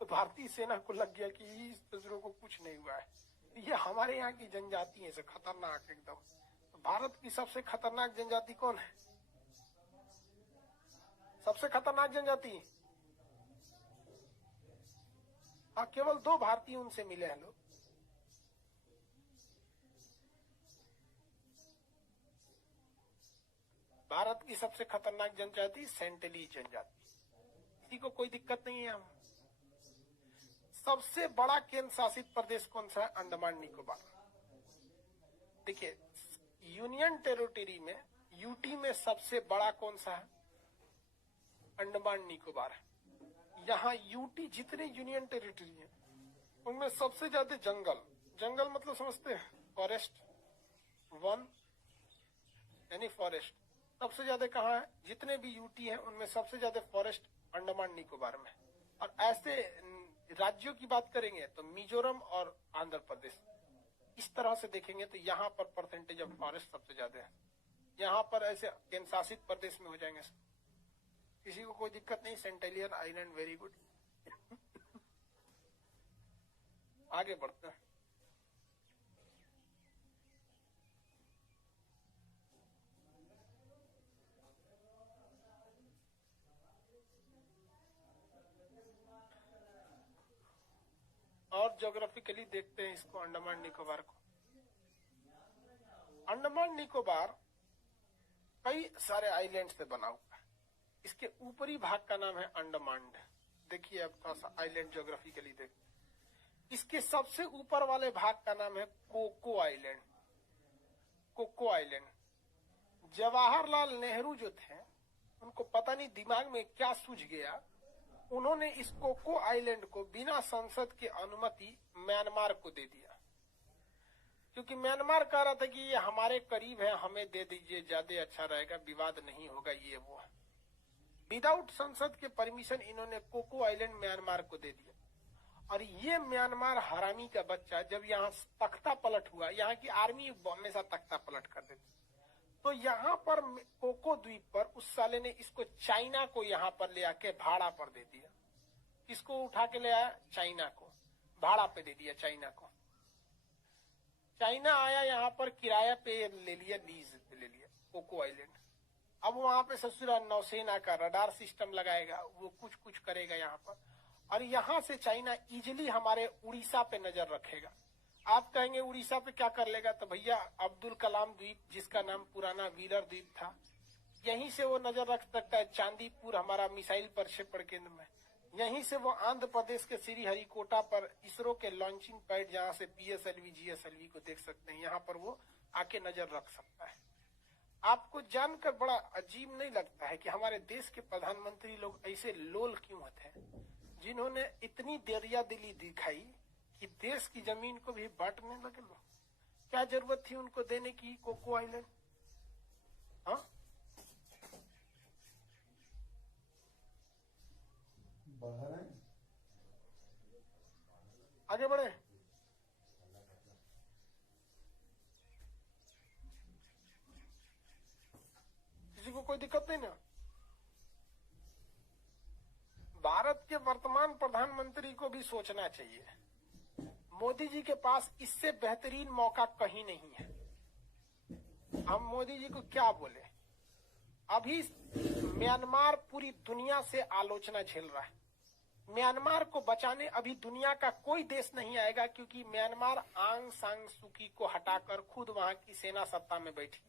तो भारतीय सेना को लग गया कि इस दूसरों को कुछ नहीं हुआ है। ये हमारे यहाँ की जनजाति है, खतरनाक एकदम। तो भारत की सबसे खतरनाक जनजाति कौन है? सबसे खतरनाक जनजाति, हाँ, केवल 2 भारतीय उनसे मिले हैं लोग। भारत की सबसे खतरनाक जनजाति सेंटेलीज जनजाति, किसी को कोई दिक्कत नहीं है। हम सबसे बड़ा केंद्र शासित प्रदेश कौन सा है? अंडमान निकोबार। देखिए यूनियन टेरिटरी में यूटी में सबसे बड़ा कौन सा है? अंडमान निकोबार है। यहाँ यूटी जितने यूनियन टेरिटरी है उनमें सबसे ज्यादा जंगल मतलब समझते हैं, फॉरेस्ट, वन यानी फॉरेस्ट सबसे ज्यादा कहाँ है? जितने भी यूटी है उनमें सबसे ज्यादा फॉरेस्ट अंडमान निकोबार में। और ऐसे राज्यों की बात करेंगे तो मिजोरम और आंध्र प्रदेश, इस तरह से देखेंगे तो यहाँ पर परसेंटेज ऑफ फॉरेस्ट सबसे ज्यादा है। यहाँ पर ऐसे केंद्र शासित प्रदेश में हो जाएंगे, किसी को कोई दिक्कत नहीं। सेंटेलियन आइलैंड वेरी गुड। आगे बढ़ते हैं। और ज्योग्राफिकली देखते हैं इसको, अंडमान निकोबार को। अंडमान निकोबार कई सारे आइलैंड से बना हुआ है। इसके ऊपरी भाग का नाम है अंडमान। देखिए अब थोड़ा सा आइलैंड ज्योग्राफिकली देखते हैं। इसके सबसे ऊपर वाले भाग का नाम है Coco island. Coco island, Jawaharlal Nehru जो थे उनको पता नहीं दिमाग में क्या सूझ गया, उन्होंने इस कोको आइलैंड को बिना संसद की अनुमति म्यांमार को दे दिया, क्योंकि म्यांमार कह रहा था कि ये हमारे करीब है, हमें दे दीजिए, ज्यादा अच्छा रहेगा, विवाद नहीं होगा, ये वो। विदाउट संसद के परमिशन इन्होंने कोको आइलैंड म्यांमार को दे दिया। और ये म्यांमार हरामी का बच्चा जब यहाँ तख्ता पलट हुआ, यहाँ की आर्मी हमेशा तख्ता पलट कर देती, तो यहाँ पर कोको द्वीप पर उस साले ने इसको चाइना को यहाँ पर ले आके भाड़ा पर दे दिया। किसको उठा के ले आया? चाइना को भाड़ा पे दे दिया। चाइना को, चाइना आया यहाँ पर किराया पे ले लिया, लीज पे ले लिया कोको आइलैंड। अब वहां पे ससुरा नौसेना का रडार सिस्टम लगाएगा, वो कुछ कुछ करेगा यहाँ पर, और यहाँ से चाइना इजिली हमारे उड़ीसा पे नजर रखेगा। आप कहेंगे उड़ीसा पे क्या कर लेगा, तो भैया अब्दुल कलाम द्वीप, जिसका नाम पुराना व्हीलर द्वीप था, यहीं से वो नजर रख सकता है। चांदीपुर हमारा मिसाइल प्रक्षेपण केंद्र में, यहीं से वो आंध्र प्रदेश के श्रीहरिकोटा पर इसरो के लॉन्चिंग पैड, जहां से पीएसएलवी जीएसएलवी को देख सकते हैं, यहाँ पर वो आके नजर रख सकता है। आपको जानकर बड़ा अजीब नहीं लगता है कि हमारे देश के प्रधानमंत्री लोग ऐसे लोल क्यों होते हैं, जिन्होंने इतनी दरिया दिली दिखाई कि देश की जमीन को भी बांटने लगे लोग। क्या जरूरत थी उनको देने की कोको आइलैंड? हाँ, बाहर है, आगे बढ़े। किसी को कोई दिक्कत नहीं ना? भारत के वर्तमान प्रधानमंत्री को भी सोचना चाहिए, मोदी जी के पास इससे बेहतरीन मौका कहीं नहीं है। हम मोदी जी को क्या बोले? अभी म्यांमार पूरी दुनिया से आलोचना झेल रहा है। म्यांमार को बचाने अभी दुनिया का कोई देश नहीं आएगा, क्योंकि म्यांमार आंग सांग सुकी को हटाकर खुद वहां की सेना सत्ता में बैठी।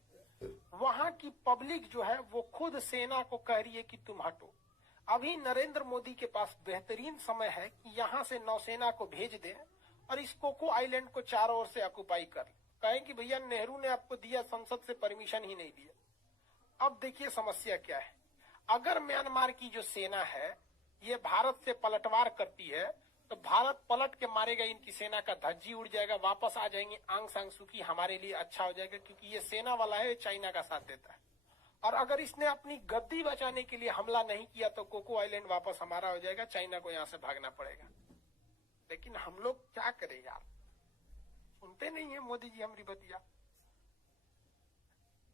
वहां की पब्लिक जो है वो खुद सेना को कह रही है कि तुम हटो। अभी नरेंद्र मोदी के पास बेहतरीन समय है कि यहाँ से नौसेना को भेज दे और इस कोको आइलैंड को चारों ओर से ऑक्युपाई कर ले। कहें कि भैया नेहरू ने आपको दिया, संसद से परमिशन ही नहीं दिया। अब देखिए समस्या क्या है। अगर म्यांमार की जो सेना है ये भारत से पलटवार करती है, तो भारत पलट के मारेगा, इनकी सेना का धज्जी उड़ जाएगा, वापस आ जाएंगे आंग सांग सुकी, हमारे लिए अच्छा हो जाएगा, क्योंकि ये सेना वाला है, चाइना का साथ देता है। और अगर इसने अपनी गद्दी बचाने के लिए हमला नहीं किया तो कोको आइलैंड वापस हमारा हो जाएगा, चाइना को यहाँ से भागना पड़ेगा। लेकिन हम लोग क्या करें यार, सुनते नहीं है मोदी जी हमारी बतिया।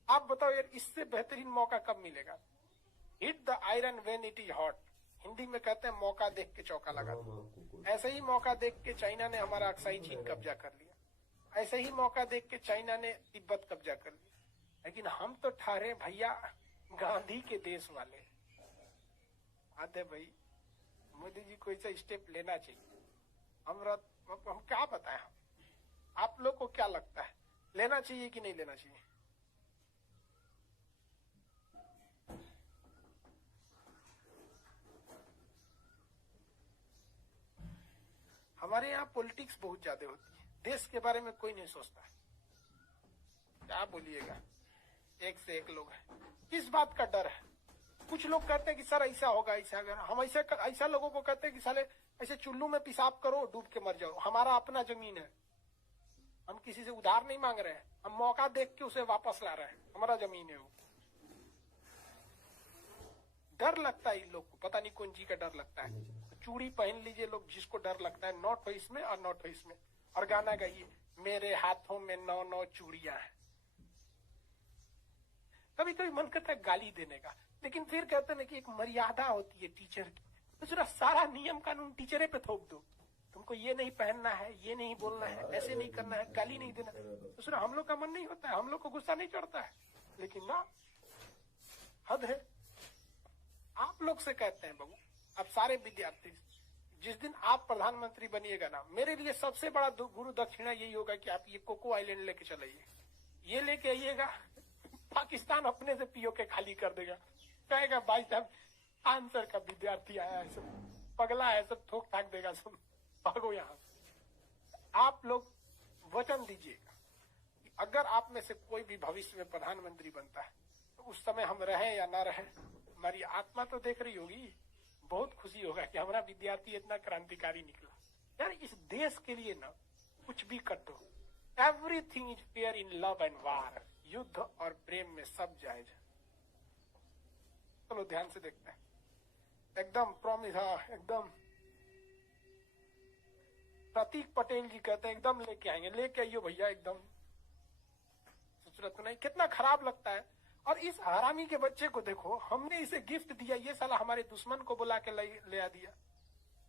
आप बताओ यार, इससे बेहतरीन मौका कब मिलेगा? Hit the iron when it is hot, Hindi में कहते हैं मौका देख के चौका लगा दो। ऐसे ही मौका देख के चाइना ने हमारा अक्साई चीन कब्जा कर लिया, ऐसे ही मौका देख के चाइना ने तिब्बत कब्जा कर लिया। लेकिन हम तो ठहरे भैया गांधी के देश वाले। आते भाई मोदी जी को ऐसा स्टेप लेना चाहिए। हम क्या बताएं, आप लोग को क्या लगता है, लेना चाहिए कि नहीं लेना चाहिए? हमारे यहाँ पॉलिटिक्स बहुत ज्यादा होती है, देश के बारे में कोई नहीं सोचता है। क्या बोलिएगा, एक से एक लोग हैं। किस बात का डर है? कुछ लोग कहते हैं कि सर ऐसा होगा, ऐसा अगर हम ऐसा लोगों को कहते हैं कि साले ऐसे चुल्लू में पेशाब करो, डूब के मर जाओ। हमारा अपना जमीन है, हम किसी से उधार नहीं मांग रहे हैं, हम मौका देख के उसे वापस ला रहे हैं, हमारा जमीन है वो। डर लगता है इन लोग को, पता नहीं कौन जी का डर लगता है। चूड़ी पहन लीजिए लोग, जिसको डर लगता है, नॉट हो इसमें और नॉट हो इसमें, और गाना गाइए मेरे हाथों में 9 चूड़ियां हैं। कभी कभी मन करता है गाली देने का, लेकिन फिर कहते हैं कि एक मर्यादा होती है टीचर की, तो जरा सारा नियम कानून टीचरे पे थोप दो। तुमको ये नहीं पहनना है, ये नहीं बोलना है, ऐसे नहीं करना है, गाली नहीं देना। दूसरा हम लोग का मन नहीं होता है, हम लोग को गुस्सा नहीं चढ़ता है, लेकिन ना हद है। आप लोग से कहते हैं बाबू, अब सारे विद्यार्थी, जिस दिन आप प्रधानमंत्री बनिएगा ना, मेरे लिए सबसे बड़ा गुरु दक्षिणा यही होगा कि आप ये कोको आइलैंड लेके चलाइए। ये लेके आइएगा, पाकिस्तान अपने से पीओ के खाली कर देगा, कहेगा भाई साहब आंसर का विद्यार्थी आया है, सब पगला है, सब ठोक ठाक देगा, सब भागो यहाँ। आप लोग वचन दीजिएगा कि अगर आप में से कोई भी भविष्य में प्रधानमंत्री बनता है, तो उस समय हम रहें या ना रहें, हमारी आत्मा तो देख रही होगी, बहुत खुशी होगा कि हमारा विद्यार्थी इतना क्रांतिकारी निकला। यार इस देश के लिए ना कुछ भी कर दो। Everything is fair in love and वार, युद्ध और प्रेम में सब जायज है। चलो ध्यान से देखते हैं, एकदम प्रॉमिस, हाँ एकदम प्रतीक पटेल जी कहते हैं एकदम लेके आएंगे, लेके आइयो भैया एकदम। सूरत नहीं, कितना खराब लगता है। और इस हरामी के बच्चे को देखो, हमने इसे गिफ्ट दिया, ये साला हमारे दुश्मन को बुला के ले आ दिया।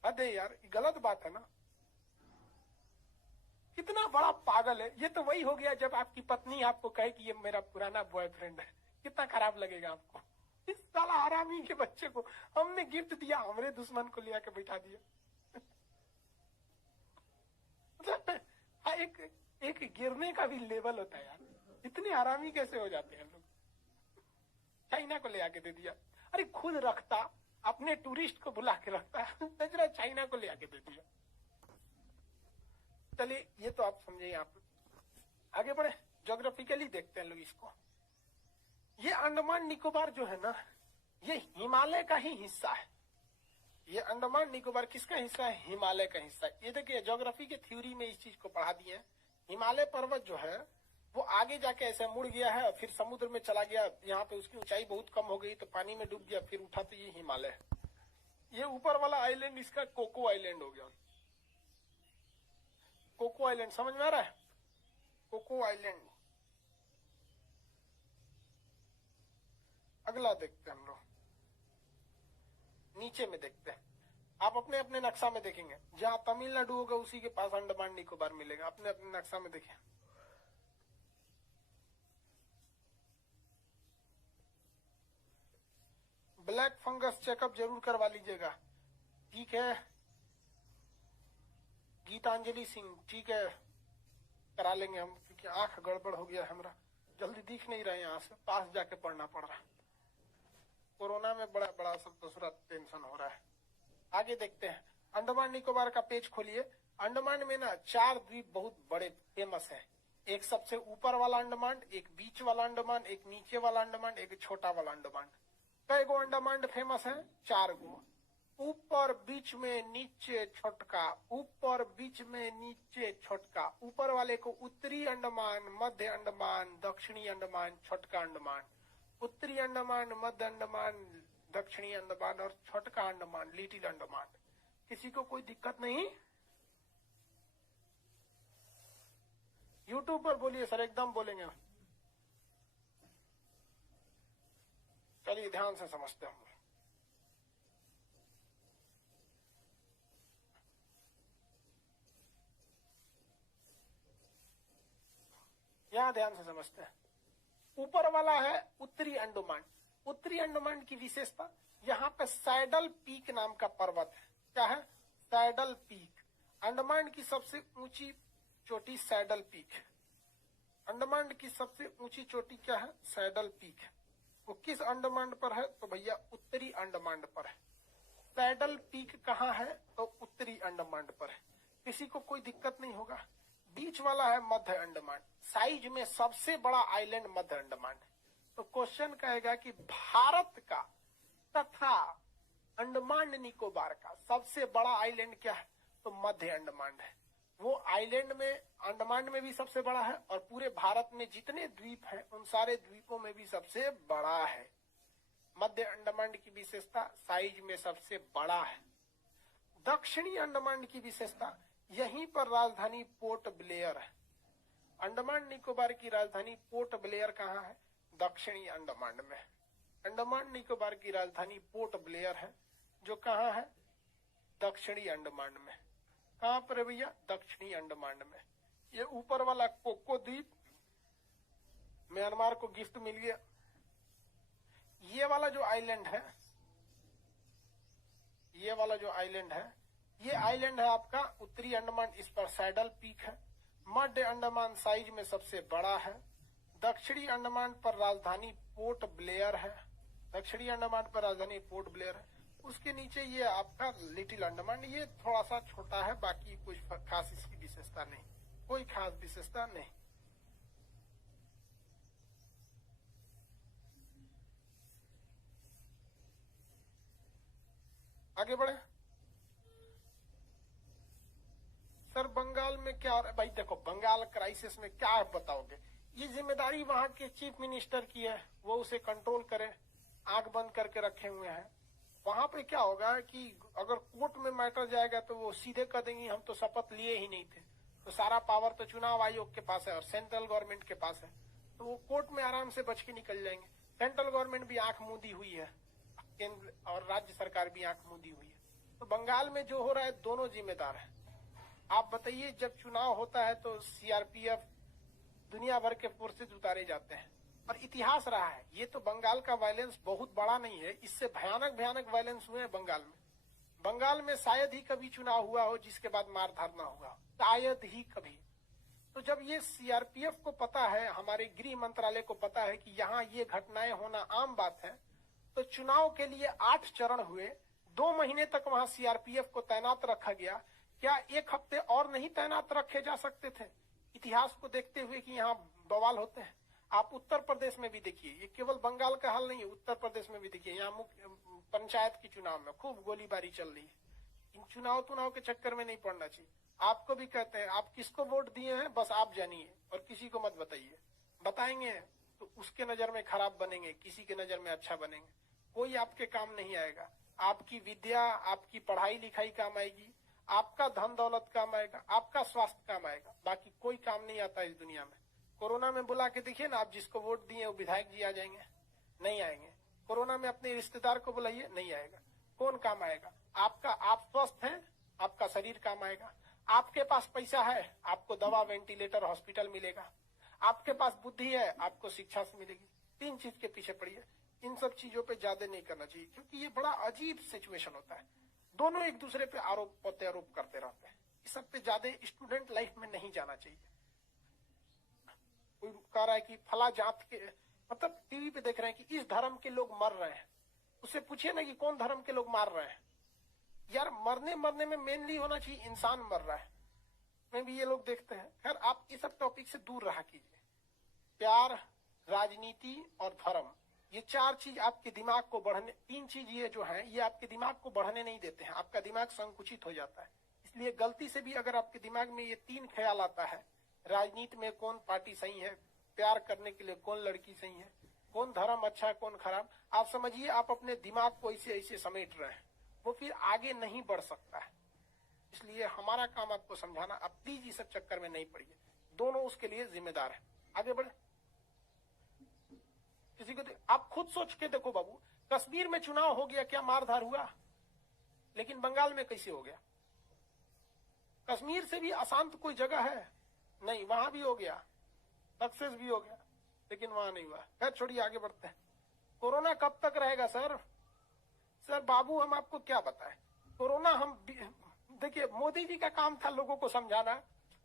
अरे यार गलत बात है ना, कितना बड़ा पागल है। ये तो वही हो गया जब आपकी पत्नी आपको कहे कि ये मेरा पुराना बॉयफ्रेंड है, कितना खराब लगेगा आपको। इस साला हरामी के बच्चे को हमने गिफ्ट दिया, हमारे दुश्मन को ले आके बैठा दिया। एक गिरने का भी लेवल होता है यार, इतने आरामी कैसे हो जाते हैं लोग। चाइना को ले आके दे दिया, अरे खुद रखता, अपने टूरिस्ट को बुला के रखता, नजरा चाइना को ले आके दे दिया। चलिए ये तो आप समझे। आप आगे बढ़े, ज्योग्राफिकली देखते हैं लोग इसको। ये अंडमान निकोबार जो है ना, ये हिमालय का ही हिस्सा है। ये अंडमान निकोबार किसका हिस्सा है? हिमालय का हिस्सा है। ये देखिए ज्योग्राफी के थ्योरी में इस चीज को पढ़ा दिए हैं। हिमालय पर्वत जो है वो आगे जाके ऐसे मुड़ गया है, फिर समुद्र में चला गया, यहाँ पे उसकी ऊंचाई बहुत कम हो गई तो पानी में डूब गया, फिर उठा तो ये हिमालय है। ये ऊपर वाला आइलैंड इसका कोको आइलैंड हो गया। कोको आइलैंड समझ में आ रहा है? Coco island. अगला देखते हैं हम लोग, नीचे में देखते हैं। आप अपने अपने नक्शा में देखेंगे, जहां तमिलनाडु होगा उसी के पास अंडमान निकोबार मिलेगा। अपने अपने नक्शा में देखें। ब्लैक फंगस चेकअप जरूर करवा लीजिएगा, ठीक है? गीतांजलि सिंह, ठीक है, करा लेंगे हम, क्योंकि आंख गड़बड़ हो गया है हमारा, जल्दी दिख नहीं रहे, यहाँ से पास जाके पढ़ना पड़ रहा है। कोरोना में बड़ा बड़ा सब दूसरा टेंशन हो रहा है। आगे देखते हैं, अंडमान निकोबार का पेज खोलिए। अंडमान में ना 4 द्वीप बहुत बड़े फेमस है। एक सबसे ऊपर वाला अंडमान, एक बीच वाला अंडमान, एक नीचे वाला अंडमान, एक छोटा वाला अंडमान। कई गो अंडमान फेमस है? 4 गो। ऊपर, बीच में, नीचे, छोटका। ऊपर, बीच में, नीचे, छोटका। ऊपर वाले को उत्तरी अंडमान, मध्य अंडमान, दक्षिणी अंडमान, छोटका अंडमान। उत्तरी अंडमान, मध्य अंडमान, दक्षिणी अंडमान और छोटका अंडमान, लिटिल अंडमान। किसी को कोई दिक्कत नहीं? यूट्यूब पर बोलिए सर, एकदम बोलेंगे। चलिए ध्यान से समझते हैं। यहां ध्यान से समझते हैं। ऊपर वाला है उत्तरी अंडमान। उत्तरी अंडमान की विशेषता, यहाँ पे सैडल पीक नाम का पर्वत है। क्या है? Saddle peak. अंडमान की सबसे ऊंची चोटी सैडल पीक है। अंडमान की सबसे ऊंची चोटी क्या है? सैडल पीक है। वो किस अंडमान पर है? तो भैया उत्तरी अंडमान पर है। सैडल पीक कहाँ है? तो उत्तरी अंडमान पर है। किसी को कोई दिक्कत नहीं होगा। बीच वाला है मध्य अंडमान। साइज में सबसे बड़ा आइलैंड मध्य अंडमान है। तो क्वेश्चन कहेगा कि भारत का तथा अंडमान निकोबार का सबसे बड़ा आइलैंड क्या है? तो मध्य अंडमान है। वो आइलैंड में, अंडमान में भी सबसे बड़ा है और पूरे भारत में जितने द्वीप हैं उन सारे द्वीपों में भी सबसे बड़ा है। मध्य अंडमान की विशेषता साइज में सबसे बड़ा है। दक्षिणी अंडमान की विशेषता, यहीं पर राजधानी पोर्ट ब्लेयर है। अंडमान निकोबार की राजधानी पोर्ट ब्लेयर कहाँ है? दक्षिणी अंडमान में। अंडमान निकोबार की राजधानी पोर्ट ब्लेयर है, जो कहाँ है? दक्षिणी अंडमान में। कहाँ पर है भैया? दक्षिणी अंडमान में। ये ऊपर वाला कोको द्वीप म्यांमार को गिफ्ट मिल गया। ये वाला जो आइलैंड है, ये वाला जो आइलैंड है, ये आइलैंड है आपका उत्तरी अंडमान। इस पर सैडल पीक है। मध्य अंडमान साइज में सबसे बड़ा है। दक्षिणी अंडमान पर राजधानी पोर्ट ब्लेयर है। दक्षिणी अंडमान पर राजधानी पोर्ट ब्लेयर है। उसके नीचे ये आपका लिटिल अंडमान, ये थोड़ा सा छोटा है, बाकी कुछ खास इसकी विशेषता नहीं, कोई खास विशेषता नहीं। आगे बढ़े। सर बंगाल में क्या हो रहा है? भाई देखो, बंगाल क्राइसिस में क्या बताओगे? ये जिम्मेदारी वहां के चीफ मिनिस्टर की है, वो उसे कंट्रोल करे, आंख बंद करके रखे हुए हैं। वहां पे क्या होगा कि अगर कोर्ट में मैटर जाएगा तो वो सीधे कह देंगी हम तो शपथ लिए ही नहीं थे। तो सारा पावर तो चुनाव आयोग के पास है और सेंट्रल गवर्नमेंट के पास है, तो वो कोर्ट में आराम से बच के निकल जाएंगे। सेंट्रल गवर्नमेंट भी आंख मूंदी हुई है, केंद्र और राज्य सरकार भी आंख मूंदी हुई है। तो बंगाल में जो हो रहा है दोनों जिम्मेदार है। आप बताइए, जब चुनाव होता है तो सीआरपीएफ, दुनिया भर के फोर्सेज उतारे जाते हैं और इतिहास रहा है। ये तो बंगाल का वायलेंस बहुत बड़ा नहीं है, इससे भयानक भयानक वायलेंस हुए हैं बंगाल में। बंगाल में शायद ही कभी चुनाव हुआ हो जिसके बाद मार धार ना हुआ, शायद ही कभी। तो जब ये सीआरपीएफ को पता है, हमारे गृह मंत्रालय को पता है कि यहाँ ये घटनाएं होना आम बात है, तो चुनाव के लिए 8 चरण हुए, 2 महीने तक वहां सीआरपीएफ को तैनात रखा गया। क्या 1 हफ्ते और नहीं तैनात रखे जा सकते थे, इतिहास को देखते हुए कि यहाँ बवाल होते हैं? आप उत्तर प्रदेश में भी देखिए, ये केवल बंगाल का हाल नहीं है, उत्तर प्रदेश में भी देखिए, यहाँ मुख्य पंचायत के चुनाव में खूब गोलीबारी चल रही है। इन चुनाव के चक्कर में नहीं पड़ना चाहिए। आपको भी कहते हैं, आप किसको वोट दिए हैं बस आप जानिए और किसी को मत बताइए। बताएंगे तो उसके नजर में खराब बनेंगे, किसी के नजर में अच्छा बनेंगे। कोई आपके काम नहीं आएगा। आपकी विद्या, आपकी पढ़ाई लिखाई काम आएगी, आपका धन दौलत काम आएगा, आपका स्वास्थ्य काम आएगा, बाकी कोई काम नहीं आता इस दुनिया में। कोरोना में बुला के देखिए ना, आप जिसको वोट दिए वो विधायक जी आ जाएंगे? नहीं आएंगे। कोरोना में अपने रिश्तेदार को बुलाइए, नहीं आएगा। कौन काम आएगा? आपका, आप स्वस्थ हैं, आपका शरीर काम आएगा। आपके पास पैसा है, आपको दवा, वेंटिलेटर, हॉस्पिटल मिलेगा। आपके पास बुद्धि है, आपको शिक्षा से मिलेगी। 3 चीज के पीछे पड़िए। इन सब चीजों पे ज्यादा नहीं करना चाहिए, क्योंकि ये बड़ा अजीब सिचुएशन होता है। दोनों एक दूसरे पे आरोप प्रत्यारोप करते रहते हैं। इस सब पे ज्यादा स्टूडेंट लाइफ में नहीं जाना चाहिए। कोई कह रहा है कि फला जात के, मतलब टीवी पे देख रहे हैं कि इस धर्म के लोग मर रहे हैं, उससे पूछिए ना कि कौन धर्म के लोग मार रहे हैं। यार मरने में मेनली होना चाहिए इंसान मर रहा है, में भी ये लोग देखते हैं। खैर, आप इस सब टॉपिक से दूर रहा कीजिए। प्यार, राजनीति और धर्म, ये 4 चीज आपके दिमाग को बढ़ने, 3 चीज ये जो है, ये आपके दिमाग को बढ़ने नहीं देते हैं। आपका दिमाग संकुचित हो जाता है। इसलिए गलती से भी अगर आपके दिमाग में ये 3 ख्याल आता है, राजनीति में कौन पार्टी सही है, प्यार करने के लिए कौन लड़की सही है, कौन धर्म अच्छा है, कौन खराब, आप समझिए आप अपने दिमाग को ऐसे समेट रहे हैं, वो फिर आगे नहीं बढ़ सकता है। इसलिए हमारा काम आपको समझाना, आप प्लीज इस सब चक्कर में नहीं पड़िए। दोनों उसके लिए जिम्मेदार है। आगे बढ़े। किसी को आप खुद सोच के देखो बाबू, कश्मीर में चुनाव हो गया, क्या मारधार हुआ? लेकिन बंगाल में कैसे हो गया? कश्मीर से भी अशांत कोई जगह है? नहीं, वहां भी हो गया, सक्सेस भी हो गया, लेकिन वहां नहीं हुआ। खैर छोड़िए, आगे बढ़ते हैं। कोरोना कब तक रहेगा सर? सर बाबू, हम आपको क्या बताएं। कोरोना, हम देखिए, मोदी जी का काम था लोगों को समझाना।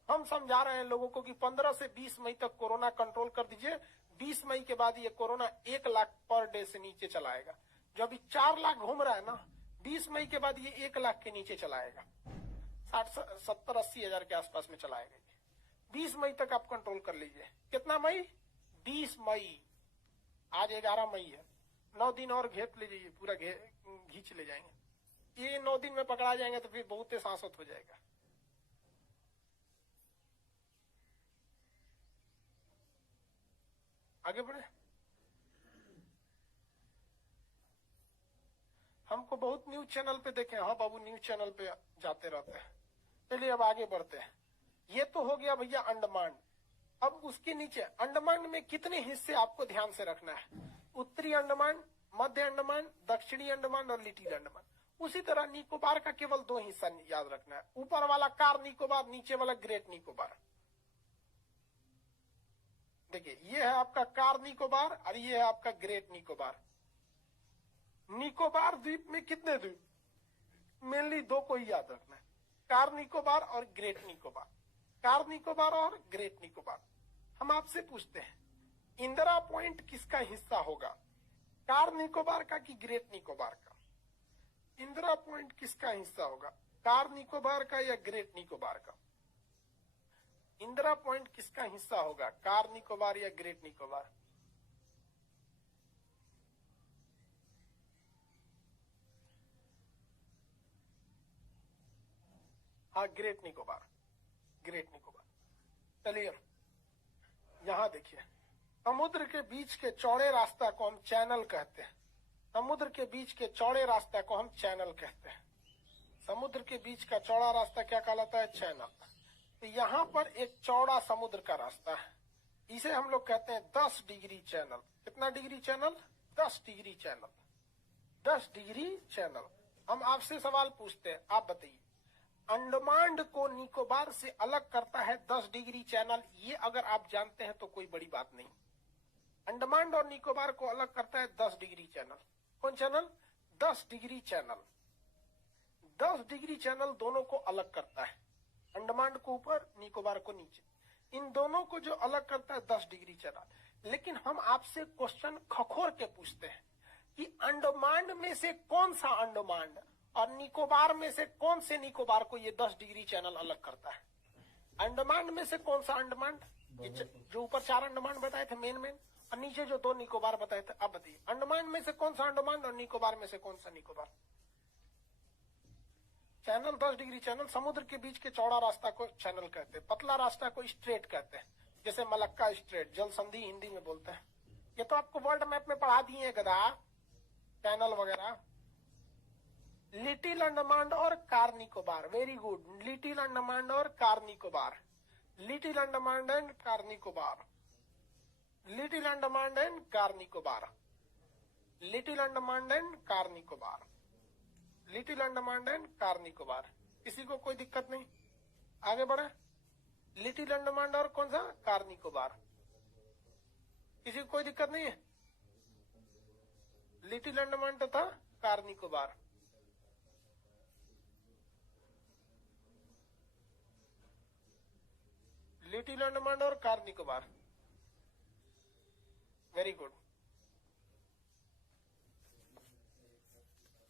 हम समझा रहे हैं लोगों को कि 15 से 20 मई तक कोरोना कंट्रोल कर दीजिए। 20 मई के बाद ये कोरोना 1 लाख पर डे से नीचे चलाएगा। जो अभी 4 लाख घूम रहा है ना, 20 मई के बाद ये 1 लाख के नीचे चलाएगा। 60-70-80 हजार के आसपास में चलाएगा। 20 मई तक आप कंट्रोल कर लीजिए। कितना मई? 20 मई। आज 11 मई है। 9 दिन और घेत ले जाइए, पूरा घींच ले जाएंगे। ये 9 दिन में पकड़ा जाएंगे तो फिर बहुत सांसत हो जाएगा। आगे बढ़े। हमको बहुत न्यूज चैनल पे देखे। हाँ बाबू, न्यूज चैनल पे जाते रहते हैं। चलिए अब आगे बढ़ते हैं। ये तो हो गया भैया अंडमान। अब उसके नीचे अंडमान में कितने हिस्से आपको ध्यान से रखना है? उत्तरी अंडमान, मध्य अंडमान, दक्षिणी अंडमान और लिटिल अंडमान। उसी तरह निकोबार का केवल 2 हिस्सा याद रखना है। ऊपर वाला कार निकोबार, नीचे वाला ग्रेट निकोबार। देखिए, ये है आपका कार निकोबार और ये है आपका ग्रेट निकोबार। निकोबार द्वीप में कितने द्वीप? मेनली 2 को ही याद रखना है, कार निकोबार और ग्रेट निकोबार। कार निकोबार और ग्रेट निकोबार। हम आपसे पूछते हैं, इंदिरा पॉइंट किसका हिस्सा होगा? कार निकोबार का कि ग्रेट निकोबार का? इंदिरा पॉइंट किसका हिस्सा होगा, कार निकोबार का या ग्रेट निकोबार का? इंदिरा पॉइंट किसका हिस्सा होगा, कार निकोबार या ग्रेट निकोबार? हाँ, ग्रेट निकोबार, ग्रेट निकोबार। चलिए यहां देखिए, समुद्र के बीच के चौड़े रास्ता को हम चैनल कहते हैं। समुद्र के बीच के चौड़े रास्ता को हम चैनल कहते हैं। समुद्र के बीच का चौड़ा रास्ता क्या कहलाता है? चैनल। तो यहाँ पर एक चौड़ा समुद्र का रास्ता है, इसे हम लोग कहते हैं 10 डिग्री चैनल। कितना degree channel? 10 degree channel. 10 degree channel. हम आपसे सवाल पूछते हैं, आप बताइए, अंडमान को निकोबार से अलग करता है 10 डिग्री चैनल। ये अगर आप जानते हैं तो कोई बड़ी बात नहीं। अंडमान और निकोबार को अलग करता है 10 डिग्री चैनल। कौन channel? 10 degree channel. 10 degree channel दोनों को अलग करता है, अंडमान को ऊपर, निकोबार को नीचे। इन दोनों को जो अलग करता है 10 डिग्री चैनल। लेकिन हम आपसे क्वेश्चन खखोर के पूछते हैं कि अंडमान में से कौन सा अंडमान और निकोबार में से कौन से निकोबार को ये 10 डिग्री चैनल अलग करता है। अंडमान में से कौन सा अंडमान, जो ऊपर 4 अंडमान बताए थे मेन और नीचे जो 2 निकोबार बताए थे। अब बताइए अंडमान में से कौन सा अंडमान और निकोबार में से कौन सा निकोबार। चैनल 10 डिग्री चैनल, समुद्र के बीच के चौड़ा रास्ता को चैनल कहते हैं, पतला रास्ता को स्ट्रेट कहते हैं, जैसे मलक्का स्ट्रेट, जल संधि हिंदी में बोलते हैं। ये तो आपको वर्ल्ड मैप में पढ़ा दिए गधा, चैनल वगैरह। लिटिल अंडमान और Car Nicobar, very good. Little Andaman और Car Nicobar, little Andaman and Car Nicobar, little Andaman and Car Nicobar, little Andaman and Car Nicobar, little Andaman and Car Nicobar. किसी को कोई दिक्कत नहीं, आगे बढ़े। लिटिल अंडमान और कौन सा, कार निकोबार। किसी को कोई दिक्कत नहीं है। लिटिल अंडमान तथा कार निकोबार। लिटिल अंडमान और कार निकोबार, वेरी गुड।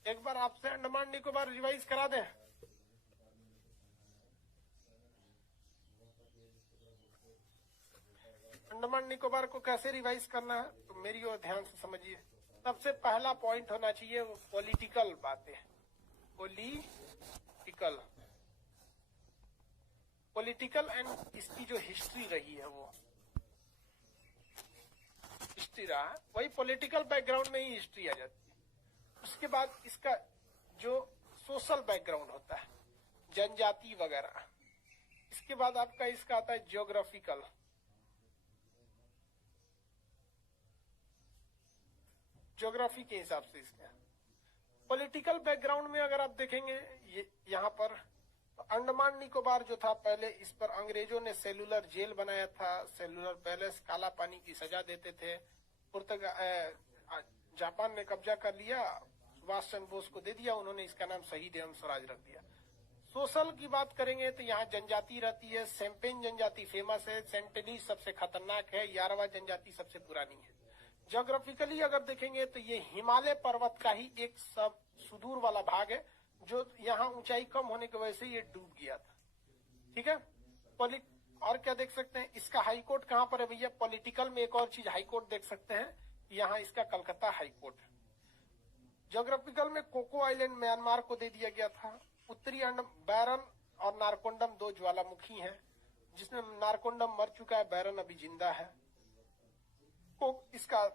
एक बार आपसे अंडमान निकोबार रिवाइज करा दें। अंडमान निकोबार को कैसे रिवाइज करना है तो मेरी ओर ध्यान से समझिए। सबसे पहला पॉइंट होना चाहिए वो पॉलिटिकल बातें, पॉलिटिकल एंड इसकी जो हिस्ट्री रही है वो हिस्ट्री रहा, वही पॉलिटिकल बैकग्राउंड में ही हिस्ट्री आ जाती है। उसके बाद इसका जो सोशल बैकग्राउंड होता है, जनजाति वगैरह। इसके बाद आपका इसका आता है जियोग्राफिकल, ज्योग्राफी के हिसाब से इसका। पॉलिटिकल बैकग्राउंड में अगर आप देखेंगे यहाँ पर अंडमान निकोबार जो था, पहले इस पर अंग्रेजों ने सेलुलर जेल बनाया था, सेलुलर पैलेस, काला पानी की सजा देते थे। जापान ने कब्जा कर लिया, सुभाष चंद्र बोस को दे दिया, उन्होंने इसका नाम शहीद एवं स्वराज रख दिया। सोशल की बात करेंगे तो यहाँ जनजाति रहती है, सेम्पेन जनजाति फेमस है, सेंटेली सबसे खतरनाक है, यारवा जनजाति सबसे पुरानी है। ज्योग्राफिकली अगर देखेंगे तो ये हिमालय पर्वत का ही एक सब सुदूर वाला भाग है, जो यहाँ ऊंचाई कम होने की वजह से ये डूब गया था। ठीक है। और क्या देख सकते हैं, इसका हाईकोर्ट कहाँ पर है भैया। पॉलिटिकल में एक और चीज हाईकोर्ट देख सकते हैं, यहाँ इसका कलकत्ता हाईकोर्ट है। ज्योग्राफिकल में कोको आइलैंड म्यांमार को दे दिया गया था। उत्तरी बैरन और नारकोंडम 2 ज्वालामुखी हैं, जिसमें नारकोंडम मर चुका है, बैरन अभी जिंदा है। इसका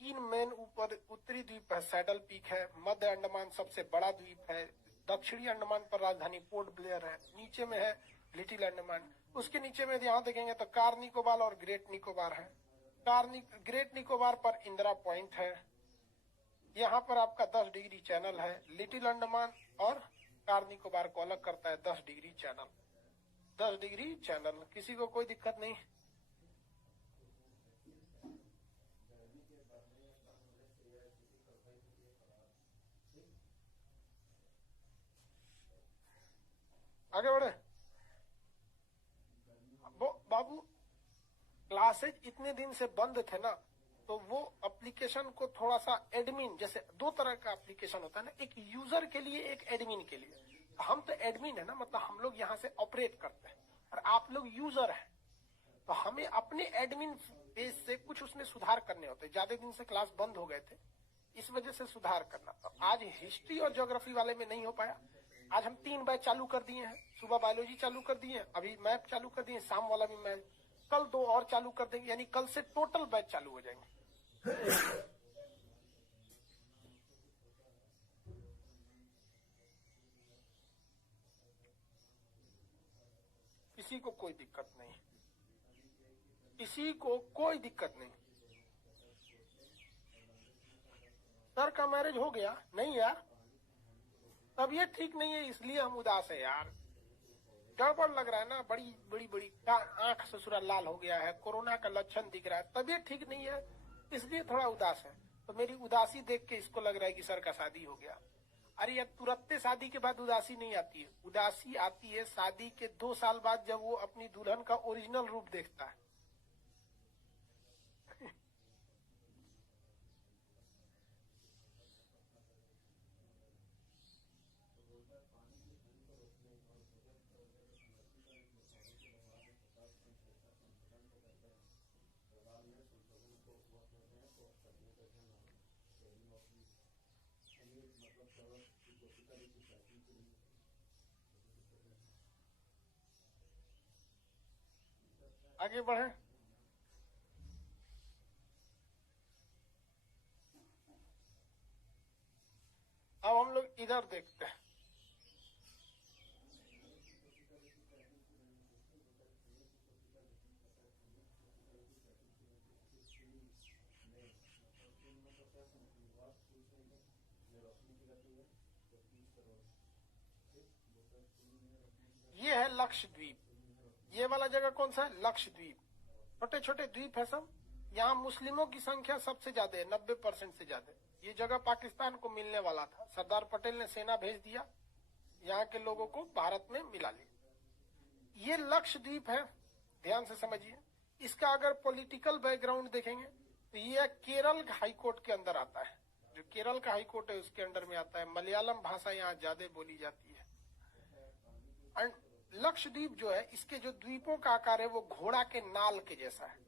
3 मेन ऊपर उत्तरी द्वीप है, सैडल पीक है। मध्य अंडमान सबसे बड़ा द्वीप है। दक्षिणी अंडमान पर राजधानी पोर्ट ब्लेयर है। नीचे में है लिटिल अंडमान। उसके नीचे में यहाँ देखेंगे तो कार निकोबार और ग्रेट निकोबार है। ग्रेट निकोबार पर इंदिरा पॉइंट है। यहाँ पर आपका 10 डिग्री चैनल है। लिटिल अंडमान और कार निकोबार को अलग करता है 10 डिग्री चैनल। 10 डिग्री चैनल, किसी को कोई दिक्कत नहीं। आगे बढ़े। बाबू क्लासेज इतने दिन से बंद थे ना, तो वो एप्लीकेशन को थोड़ा सा एडमिन, जैसे 2 तरह का एप्लीकेशन होता है ना, एक यूजर के लिए, एक एडमिन के लिए। हम तो एडमिन है ना, मतलब हम लोग यहाँ से ऑपरेट करते हैं और आप लोग यूजर हैं, तो हमें अपने एडमिन पेज से कुछ उसमें सुधार करने होते हैं। ज्यादा दिन से क्लास बंद हो गए थे, इस वजह से सुधार करना। तो आज हिस्ट्री और ज्योग्राफी वाले में नहीं हो पाया। आज हम 3 बैच चालू कर दिए हैं। सुबह बायोलॉजी चालू कर दिए, अभी मैथ चालू कर दिए, शाम वाला भी मैथ, कल 2 और चालू कर देंगे, यानी कल से टोटल बैच चालू हो जाएंगे। किसी को कोई दिक्कत नहीं, किसी को कोई दिक्कत नहीं। सर का मैरिज हो गया? नहीं यार, तबीयत ठीक नहीं है, इसलिए हम उदास है यार। गड़बड़ लग रहा है ना, बड़ी आंख ससुरा लाल हो गया है, कोरोना का लक्षण दिख रहा है, तबीयत ठीक नहीं है, इसलिए थोड़ा उदास है। तो मेरी उदासी देख के इसको लग रहा है कि सर का शादी हो गया। अरे ये तुरंत शादी के बाद उदासी नहीं आती है, उदासी आती है शादी के 2 साल बाद, जब वो अपनी दुल्हन का ओरिजिनल रूप देखता है। आगे बढ़े। अब हम लोग इधर देखते हैं। ये है लक्षद्वीप। ये वाला जगह कौन सा है? लक्षद्वीप। छोटे छोटे द्वीप है सब। यहाँ मुस्लिमों की संख्या सबसे ज्यादा है, 90% से ज्यादा। ये जगह पाकिस्तान को मिलने वाला था, सरदार पटेल ने सेना भेज दिया, यहाँ के लोगों को भारत में मिला लिया। ये लक्षद्वीप है, ध्यान से समझिए। इसका अगर पॉलिटिकल बैकग्राउंड देखेंगे तो ये केरल हाईकोर्ट के अंदर आता है। जो केरल का हाईकोर्ट है उसके अंडर में आता है। मलयालम भाषा यहाँ ज्यादा बोली जाती है। एंड लक्षद्वीप जो है, इसके जो द्वीपों का आकार है वो घोड़ा के नाल के जैसा है।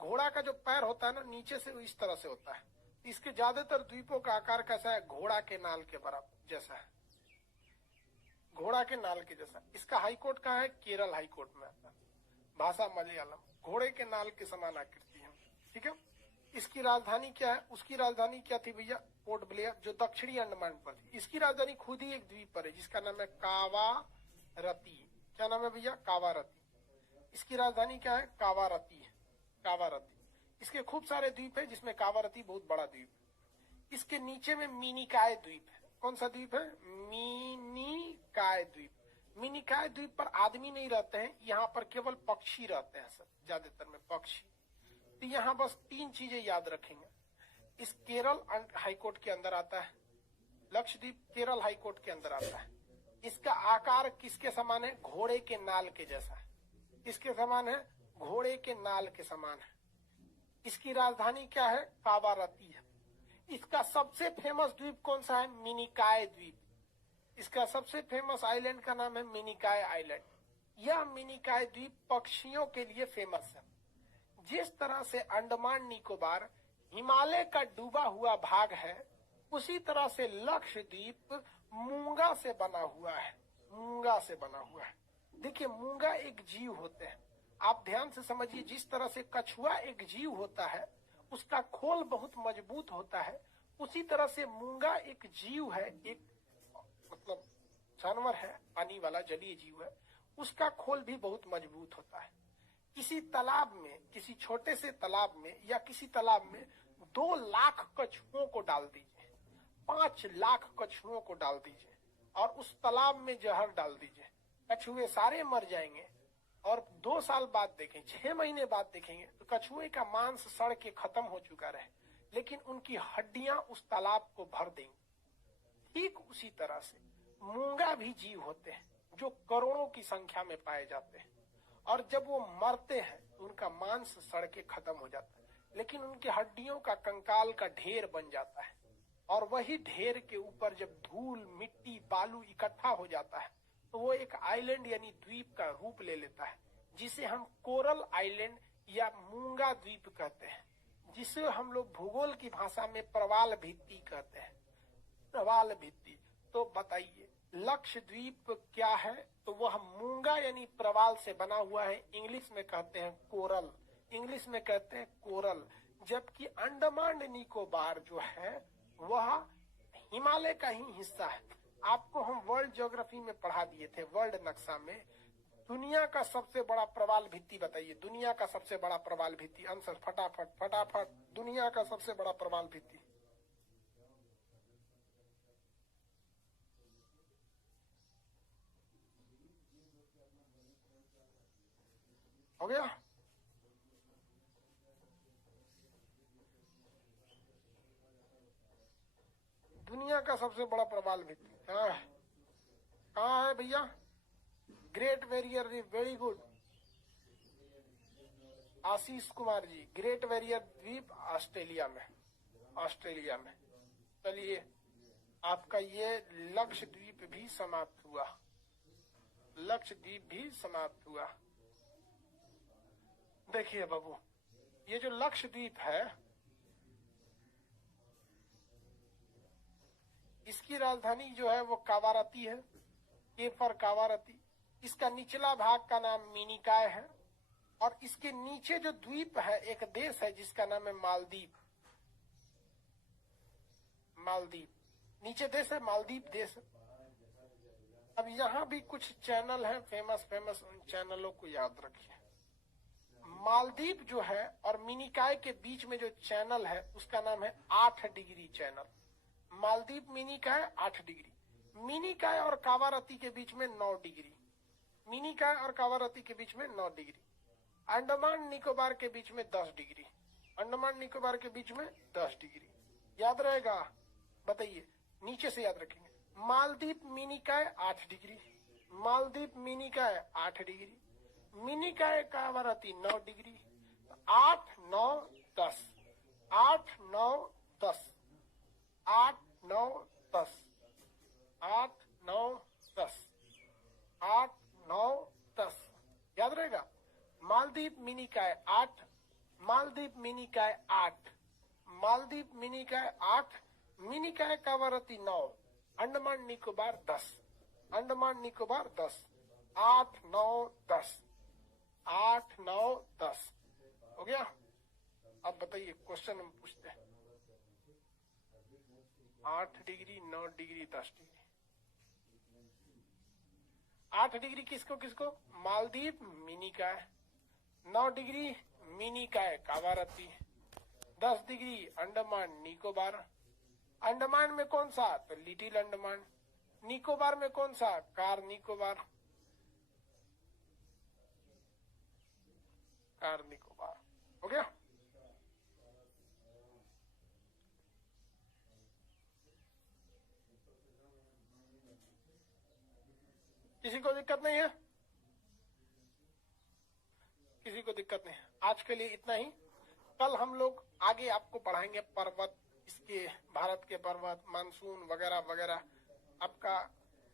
घोड़ा का जो पैर होता है ना, नीचे से इस तरह से होता है। इसके ज्यादातर द्वीपों का आकार कैसा है? घोड़ा के नाल के बराबर जैसा है, घोड़ा के नाल के जैसा। इसका हाईकोर्ट कहाँ है? केरल हाईकोर्ट में आता है। भाषा मलयालम, घोड़े के नाल के समान आकृति है। ठीक है। इसकी राजधानी क्या है? उसकी राजधानी क्या थी भैया? पोर्ट ब्लेयर, जो दक्षिणी अंडमान पर थी। इसकी राजधानी खुद ही एक द्वीप पर है जिसका नाम है कावारती। क्या नाम है भैया? कावारती। इसकी राजधानी क्या है? कावारती है, कावारती। इसके खूब सारे द्वीप है जिसमें कावारती बहुत बड़ा द्वीप है। इसके नीचे में मिनिकाय द्वीप है। कौन सा द्वीप है? मिनिकाय द्वीप। मिनिकाय द्वीप पर आदमी नहीं रहते हैं, यहाँ पर केवल पक्षी रहते हैं सर, ज्यादातर में पक्षी। तो यहाँ बस 3 चीजें याद रखेंगे। इस केरल हाईकोर्ट के अंदर आता है, लक्षद्वीप केरल हाईकोर्ट के अंदर आता है। इसका आकार किसके समान है? घोड़े के नाल के जैसा है। किसके समान है? घोड़े के नाल के समान है। इसकी राजधानी क्या है? कावारती है। इसका सबसे फेमस द्वीप कौन सा है? मिनिकाय द्वीप। इसका सबसे फेमस आइलैंड का नाम है मिनिकाय आइलैंड। यह मिनिकाय द्वीप पक्षियों के लिए फेमस है। जिस तरह से अंडमान निकोबार हिमालय का डूबा हुआ भाग है, उसी तरह से लक्षद्वीप मूंगा से बना हुआ है। मूंगा से बना हुआ है। देखिए, मूंगा एक जीव होते हैं। आप ध्यान से समझिए, जिस तरह से कछुआ एक जीव होता है, उसका खोल बहुत मजबूत होता है, उसी तरह से मूंगा एक जीव है, एक मतलब जानवर है, पानी वाला जलीय जीव है। उसका खोल भी बहुत मजबूत होता है। किसी तालाब में, किसी छोटे से तालाब में या किसी तालाब में 2 लाख कछुओं को डाल दीजिए, 5 लाख कछुओं को डाल दीजिए और उस तालाब में जहर डाल दीजिए, कछुए सारे मर जाएंगे। और 2 साल बाद देखें, 6 महीने बाद देखेंगे तो कछुए का मांस सड़ के खत्म हो चुका रहे, लेकिन उनकी हड्डियां उस तालाब को भर देंगी। ठीक उसी तरह से मूंगा भी जीव होते हैं जो करोड़ों की संख्या में पाए जाते हैं, और जब वो मरते हैं तो उनका मांस सड़ के खत्म हो जाता है, लेकिन उनकी हड्डियों का कंकाल का ढेर बन जाता है। और वही ढेर के ऊपर जब धूल, मिट्टी, बालू इकट्ठा हो जाता है तो वो एक आइलैंड यानी द्वीप का रूप ले लेता है, जिसे हम कोरल आइलैंड या मूंगा द्वीप कहते हैं, जिसे हम लोग भूगोल की भाषा में प्रवाल भित्ति कहते हैं। प्रवाल भित्ति। तो बताइए, लक्षद्वीप क्या है? तो वह मूंगा यानी प्रवाल से बना हुआ है। इंग्लिश में कहते हैं कोरल, इंग्लिश में कहते हैं कोरल। जबकि अंडमान निकोबार जो है वह हिमालय का ही हिस्सा है। आपको हम वर्ल्ड ज्योग्राफी में पढ़ा दिए थे, वर्ल्ड नक्शा में। दुनिया का सबसे बड़ा प्रवाल भित्ति बताइए, दुनिया का सबसे बड़ा प्रवाल भित्ति। आंसर फटाफट फटाफट, दुनिया का सबसे बड़ा प्रवाल भित्ति। हो गया? दुनिया दुनिया का सबसे बड़ा प्रवाल भित्ति कहाँ है भैया? Great barrier reef, very good Ashish Kumar ji. Great barrier द्वीप ऑस्ट्रेलिया में, ऑस्ट्रेलिया में। चलिए, आपका ये लक्षद्वीप भी समाप्त हुआ, लक्षद्वीप भी समाप्त हुआ। देखिए बाबू, ये जो लक्षद्वीप है, इसकी राजधानी जो है वो कावारती है, केपर कावारती। इसका निचला भाग का नाम मिनिकॉय है, और इसके नीचे जो द्वीप है, एक देश है जिसका नाम है मालदीव। मालदीव नीचे देश है, मालदीव देश। अब यहाँ भी कुछ चैनल हैं फेमस फेमस, उन चैनलों को याद रखिए। मालदीव जो है और मिनिकॉय के बीच में जो चैनल है उसका नाम है 8 degree channel. Maldives Minicoy 8 degree, Minicoy और कावारती के बीच में 9 डिग्री, मिनिकॉय और कावारती के बीच में 9 डिग्री। अंडमान निकोबार के बीच में 10 डिग्री, अंडमान निकोबार के बीच में 10 डिग्री। याद रहेगा? बताइए, नीचे से याद रखेंगे। Maldives Minicoy 8 degree, Maldives Minicoy 8 degree, Minicoy Kavaratti 9 degree. 8 9 10, 8 9 10, 8 9 10, 8 9 10, 8 9 10। याद रहेगा? मालदीव मिनिकॉय 8, मालदीव मिनिकॉय 8, मालदीव मिनिकॉय 8, मिनिकॉय कावारती 9, अंडमान निकोबार 10, अंडमान निकोबार 10। 8 9 10, 8 9 10 हो गया। अब बताइए, क्वेश्चन हम पूछते हैं। 8 डिग्री, 9 डिग्री, 10 डिग्री। 8 डिग्री किसको किसको? मालदीव मिनिकॉय। 9 डिग्री मिनिकॉय कावारती। 10 डिग्री अंडमान निकोबार। अंडमान में कौन सा? तो लिटिल अंडमान। निकोबार में कौन सा? Car Nicobar, car Nicobar. हो गया? किसी को दिक्कत नहीं है? किसी को दिक्कत नहीं है? आज के लिए इतना ही। कल हम लोग आगे आपको पढ़ाएंगे पर्वत, इसके भारत के पर्वत, मानसून वगैरह वगैरह। आपका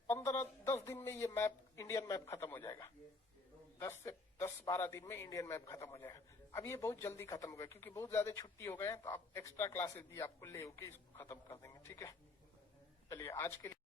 10 दिन में ये मैप, इंडियन मैप खत्म हो जाएगा। 10-12 दिन में इंडियन मैप खत्म हो जाएगा। अब ये बहुत जल्दी खत्म होगा क्योंकि बहुत ज्यादा छुट्टी हो गए हैं, तो आप एक्स्ट्रा क्लासेस भी आपको ले होके इसको खत्म कर देंगे। ठीक है, चलिए आज के लिए